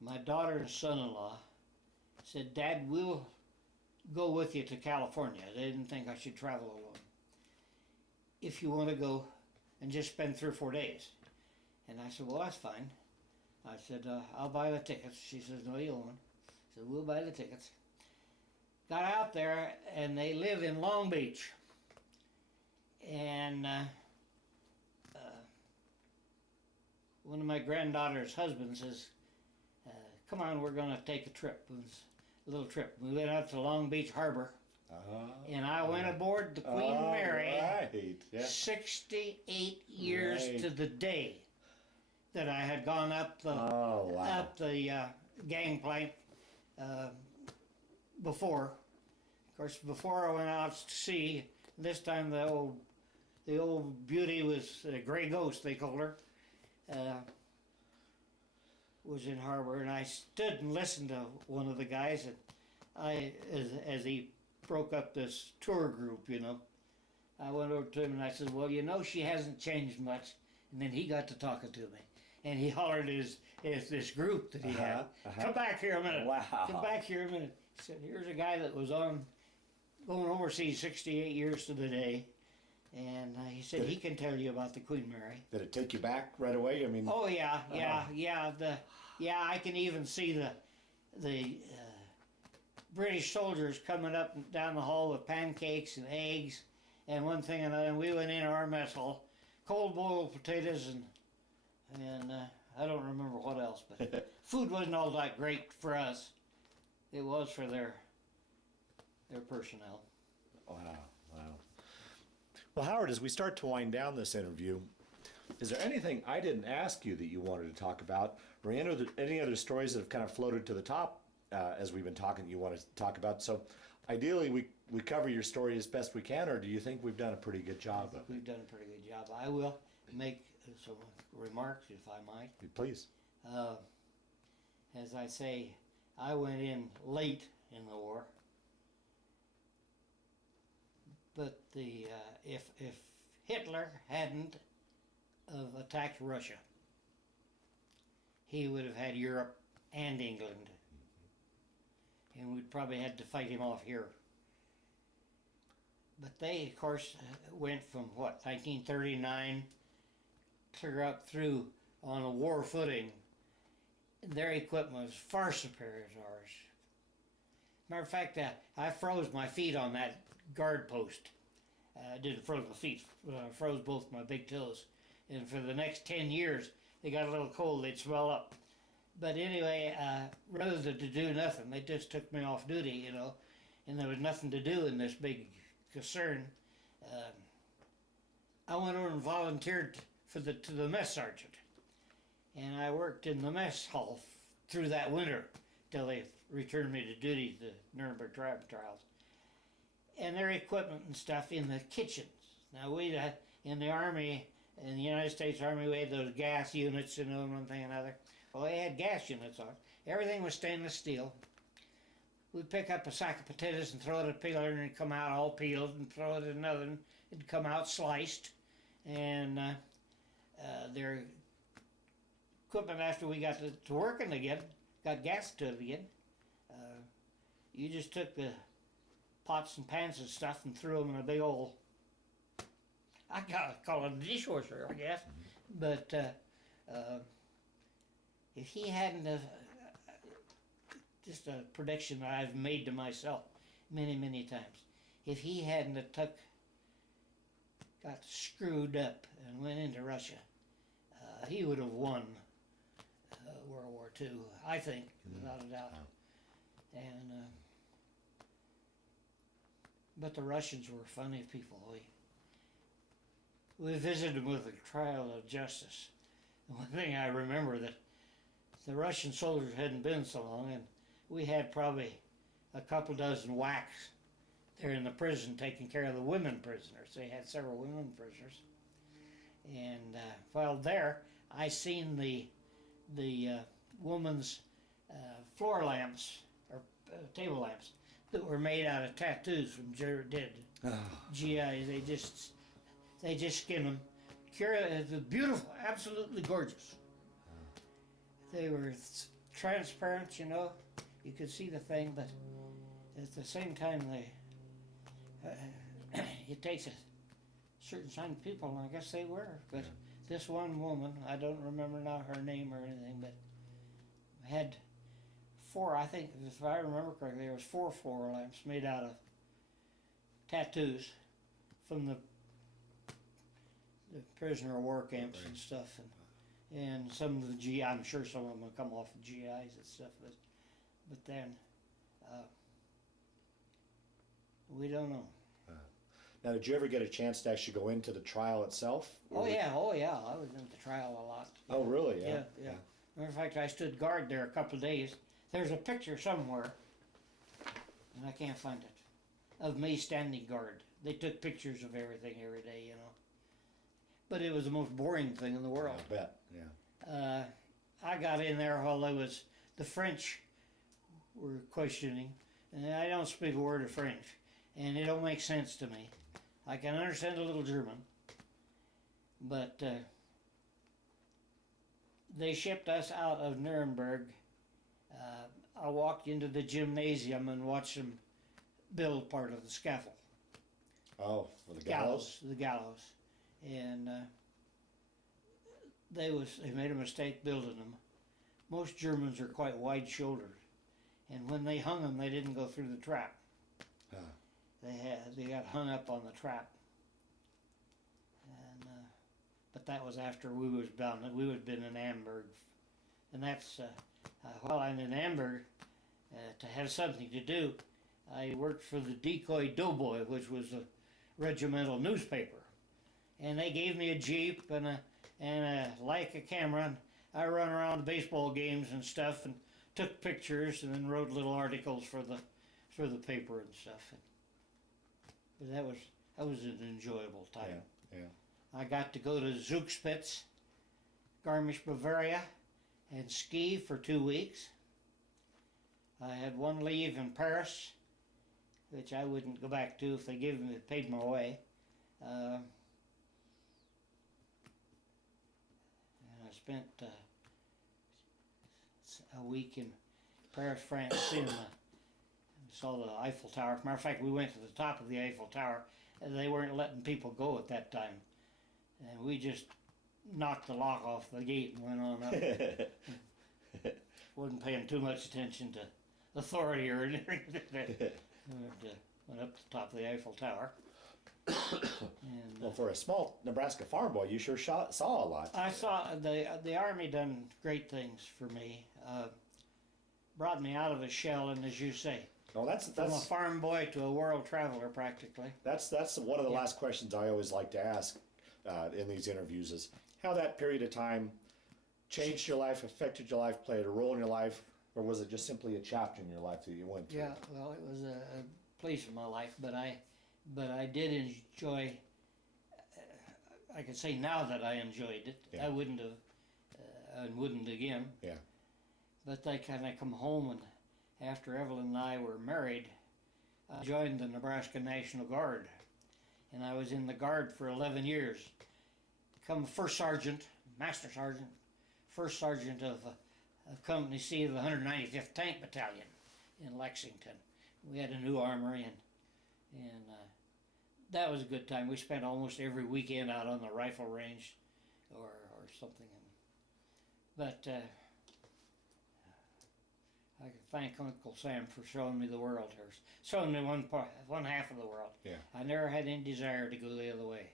my daughter and son-in-law said, Dad, we'll go with you to California. They didn't think I should travel alone. If you want to go and just spend 3 or 4 days. And I said, well, that's fine. I said, I'll buy the tickets. She says, no, you won't. I said, we'll buy the tickets. Got out there, and they live in Long Beach. And one of my granddaughter's husbands says, come on, we're going to take a trip. It was a little trip. We went out to Long Beach Harbor. And I went aboard the Queen Mary, right. Yeah. 68 years to the day that I had gone up the gangplank before. Of course, before I went out to sea, this time the old beauty was Gray Ghost, they called her, was in harbor, and I stood and listened to one of the guys, and as he broke up this tour group, I went over to him and I said, well, she hasn't changed much. And then he got to talking to me, and he hollered his this group that he had. Come back here a minute. Wow. Come back here a minute. He said, here's a guy that was going overseas 68 years to the day. And he said he can tell you about the Queen Mary. Did it take you back right away? I mean. Oh yeah. I can even see the British soldiers coming up and down the hall with pancakes and eggs and one thing and another. And we went in our mess hall, cold boiled potatoes and I don't remember what else, but food wasn't all that great for us. It was for their personnel. Wow. Well, Howard, as we start to wind down this interview, is there anything I didn't ask you that you wanted to talk about, or any other stories that have kind of floated to the top as we've been talking that you want to talk about? So ideally, we cover your story as best we can, or do you think we've done a pretty good job of it? We've done a pretty good job. I will make some remarks, if I might. Please. As I say, I went in late in the war. But if Hitler hadn't attacked Russia, he would have had Europe and England, and we'd probably had to fight him off here. But they, of course, went from 1939, clear up through on a war footing. Their equipment was far superior to ours. Matter of fact, I froze my feet on that guard post. I didn't froze my feet, froze both my big toes. And for the next 10 years, they got a little cold, they'd swell up. But anyway, rather than to do nothing, they just took me off duty, and there was nothing to do in this big concern. I went over and volunteered to the mess sergeant. And I worked in the mess hall through that winter till they returned me to duty, the Nuremberg Trials. And their equipment and stuff in the kitchens. Now we in the Army, in the United States Army, we had those gas units and one thing and another. Well, they had gas units on. Everything was stainless steel. We'd pick up a sack of potatoes and throw it at a peeler and it'd come out all peeled, and throw it at another and it'd come out sliced. And their equipment, after we got to working again, got gas to it again, you just took the pots and pans and stuff and threw them in a big old, I call it a dishwasher, I guess. But if he hadn't just a prediction that I've made to myself many, many times, if he hadn't got screwed up and went into Russia, he would have won World War II, I think, without a doubt. And but the Russians were funny people. We visited them with a trial of justice. And one thing I remember, that the Russian soldiers hadn't been so long, and we had probably a couple dozen whacks there in the prison taking care of the women prisoners. They had several women prisoners. And while there, I seen the woman's floor lamps, or table lamps, that were made out of tattoos from GIs. They just skin them. It was beautiful, absolutely gorgeous. They were transparent, you could see the thing, but at the same time, it takes a certain kind of people, and I guess they were. But this one woman, I don't remember now her name or anything, but had four, I think, if I remember correctly, there was 4 floor lamps made out of tattoos from the prisoner of war camps and stuff, and some of the GI, I'm sure some of them will come off of GIs and stuff, but then we don't know. Now, did you ever get a chance to actually go into the trial itself? Oh yeah, I was in the trial a lot. Oh really? Yeah. Matter of fact, I stood guard there a couple of days. There's a picture somewhere, and I can't find it, of me standing guard. They took pictures of everything every day, But it was the most boring thing in the world. I bet, yeah. I got in there while the French were questioning, and I don't speak a word of French, and it don't make sense to me. I can understand a little German, but they shipped us out of Nuremberg. I walked into the gymnasium and watched them build part of the scaffold. Oh, for the gallows? The gallows. And they made a mistake building them. Most Germans are quite wide-shouldered, and when they hung them, they didn't go through the trap. They got hung up on the trap. And but that was after we was bound. We was been in Amberg, and that's while I'm in Amberg, to have something to do, I worked for the Decoy Doughboy, which was a regimental newspaper, and they gave me a Jeep and a Leica camera, and I run around the baseball games and stuff, and took pictures, and then wrote little articles for the paper and stuff. But that was an enjoyable time. Yeah. I got to go to Zugspitze, Garmisch, Bavaria, and ski for 2 weeks. I had one leave in Paris, which I wouldn't go back to if they paid my way. And I spent a week in Paris, France, saw the Eiffel Tower. As a matter of fact, we went to the top of the Eiffel Tower, and they weren't letting people go at that time. And we just knocked the lock off the gate and went on up. Wasn't paying too much attention to authority or anything. Went up to the top of the Eiffel Tower. And, Well, for a small Nebraska farm boy, you sure saw a lot. I saw the Army done great things for me. Brought me out of a shell, and as you say, Well, from a farm boy to a world traveler, practically. That's one of the last questions I always like to ask in these interviews is how that period of time changed your life, affected your life, played a role in your life, or was it just simply a chapter in your life that you went through? Yeah, well, it was a place in my life, but I did enjoy. I could say now that I enjoyed it. Yeah. I wouldn't have, and wouldn't again. Yeah. But I kind of come home, and after Evelyn and I were married, I joined the Nebraska National Guard, and I was in the Guard for 11 years. Become first sergeant, master sergeant, first sergeant of Company C of the 195th Tank Battalion in Lexington. We had a new armory, and that was a good time. We spent almost every weekend out on the rifle range or something. But I can thank Uncle Sam for showing me the world, or showing me one half of the world. Yeah. I never had any desire to go the other way.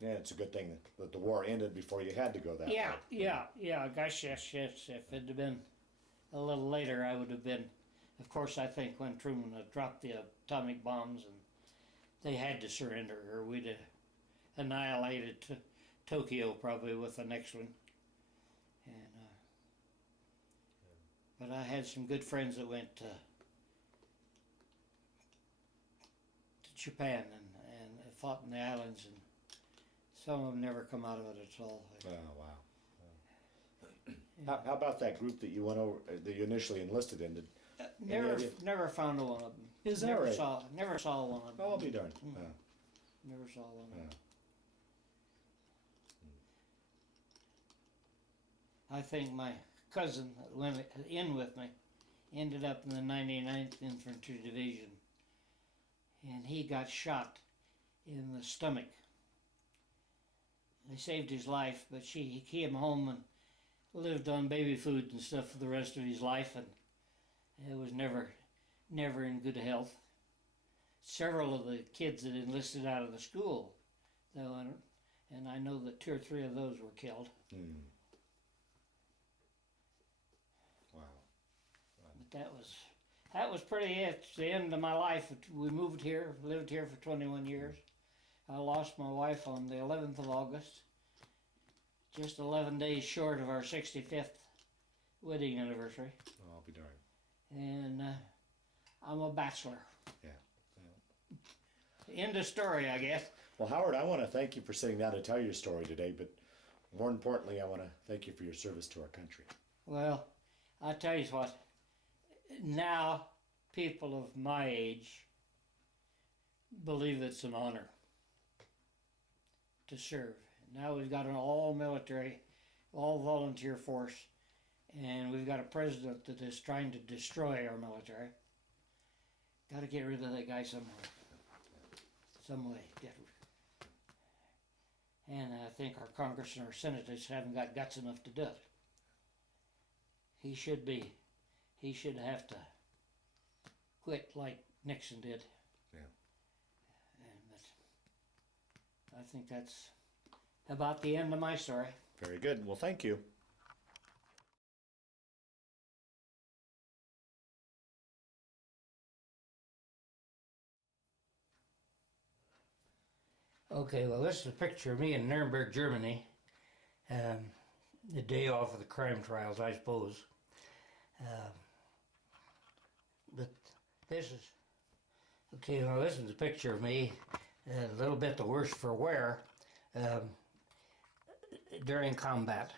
Yeah, it's a good thing that the war ended before you had to go that way. Yeah. Gosh, yes. If it had been a little later, I would have been. Of course, I think when Truman had dropped the atomic bombs, and they had to surrender, or we'd have annihilated Tokyo probably with the next one. And but I had some good friends that went to Japan and fought in the islands, and some of them never come out of it at all. Oh, wow. How about that group that you went over, that you initially enlisted in? Never found one of them. Is that never right? Never saw one of them. Oh, I'll be darned. Never saw one of them. I think my cousin that went in with me ended up in the 99th Infantry Division, and he got shot in the stomach. They saved his life, but he came home and lived on baby food and stuff for the rest of his life, and it was never in good health. Several of the kids that enlisted out of the school, though, and I know that 2 or 3 of those were killed. Wow. But that was pretty it. It's the end of my life. We moved here, lived here for 21 years. I lost my wife on the 11th of August, just 11 days short of our 65th wedding anniversary. Oh, I'll be darned. And I'm a bachelor. Yeah. End of story, I guess. Well, Howard, I want to thank you for sitting down to tell your story today, but more importantly, I want to thank you for your service to our country. Well, I'll tell you what, now people of my age believe it's an honor to serve Now we've got an all military, all volunteer force, and we've got a president that is trying to destroy our military. Got to get rid of that guy somewhere. Some way. And I think our Congress and our senators haven't got guts enough to do it. He should have to quit like Nixon did. Yeah. But I think that's about the end of my story. Very good. Well, thank you. Okay, well, this is a picture of me in Nuremberg, Germany. The day off of the crime trials, I suppose. But this is, okay, well, this is a picture of me, a little bit the worse for wear, during combat.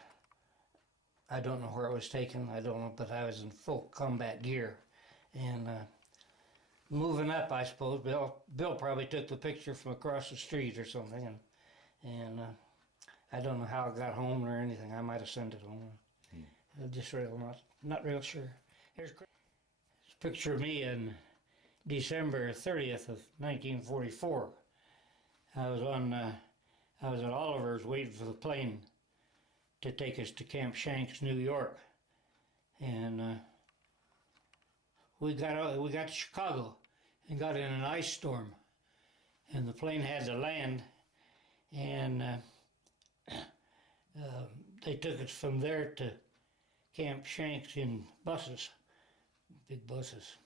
I don't know where it was taken, I don't know, but I was in full combat gear. And moving up, I suppose, Bill probably took the picture from across the street or something, and I don't know how it got home or anything. I might have sent it home. I'm just not real sure. Here's a picture of me in December 30th of 1944. I was at Oliver's waiting for the plane to take us to Camp Shanks, New York, and we got to Chicago and got in an ice storm, and the plane had to land, and they took us from there to Camp Shanks in buses, big buses.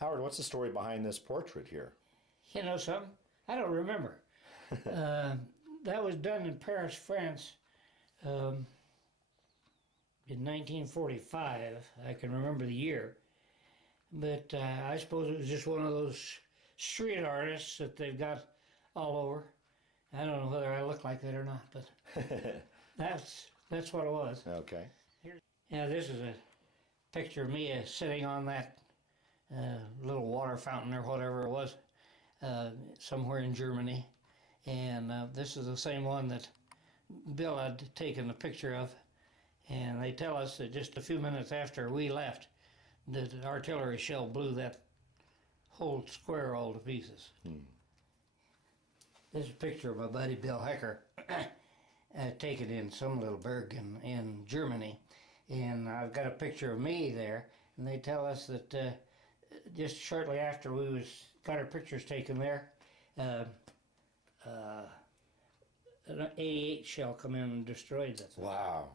Howard, what's the story behind this portrait here? You know something? I don't remember. That was done in Paris, France, in 1945. I can remember the year. But I suppose it was just one of those street artists that they've got all over. I don't know whether I look like that or not, but that's what it was. Okay. Yeah, this is a picture of me sitting on that little water fountain or whatever it was, somewhere in Germany. And this is the same one that Bill had taken a picture of. And they tell us that just a few minutes after we left, that an artillery shell blew that whole square all to pieces. This is a picture of my buddy Bill Hecker, taken in some little burg in Germany. And I've got a picture of me there, and they tell us that just shortly after we got our pictures taken there, an 88 shell come in and destroyed it. Wow.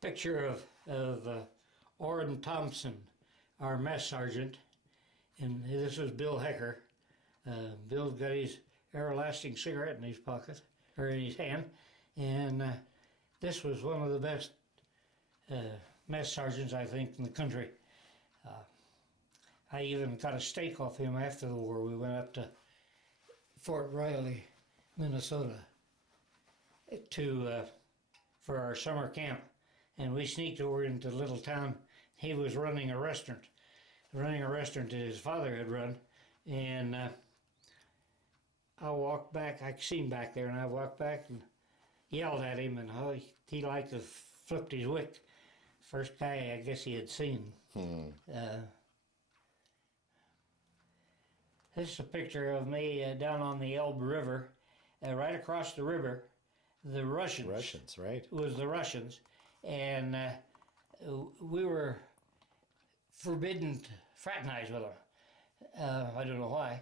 Picture of Orrin Thompson, our mess sergeant, and this was Bill Hecker. Bill's got his everlasting cigarette in his pocket, or in his hand, and this was one of the best mess sergeants, I think, in the country. I even got a steak off him after the war. We went up to Fort Riley, Minnesota, for our summer camp, and we sneaked over into the little town. He was running a restaurant that his father had run, and I walked back. I seen back there, and I walked back and yelled at him, and he liked to flipped his wick. First guy I guess he had seen. This is a picture of me down on the Elbe River, right across the river. The Russians. Russians, right? Was the Russians, and we were forbidden to fraternize with them. I don't know why.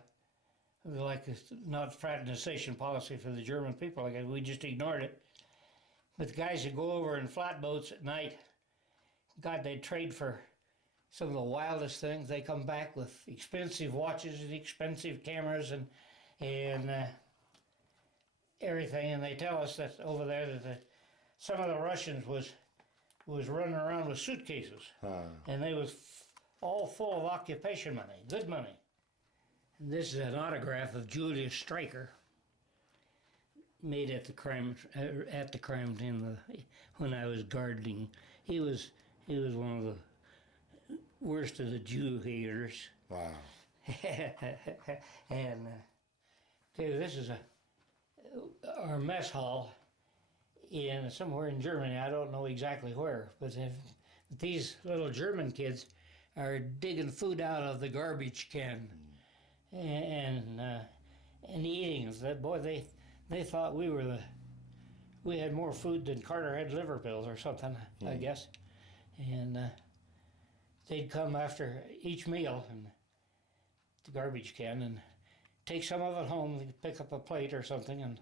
It was like it's not fraternization policy for the German people. I guess we just ignored it. But the guys that go over in flatboats at night, God, they trade for some of the wildest things. They come back with expensive watches and expensive cameras and everything. And they tell us that over there that some of the Russians was running around with suitcases, and they was all full of occupation money, good money. And this is an autograph of Julius Streicher, made at the crime when I was guarding. He was one of the worst of the Jew haters. Wow. And Okay, this is our mess hall in somewhere in Germany. I don't know exactly where, but these little German kids are digging food out of the garbage can and eating it. Boy, they thought we had more food than Carter had liver pills or something, I guess. And they'd come after each meal and the garbage can and take some of it home. They'd pick up a plate or something and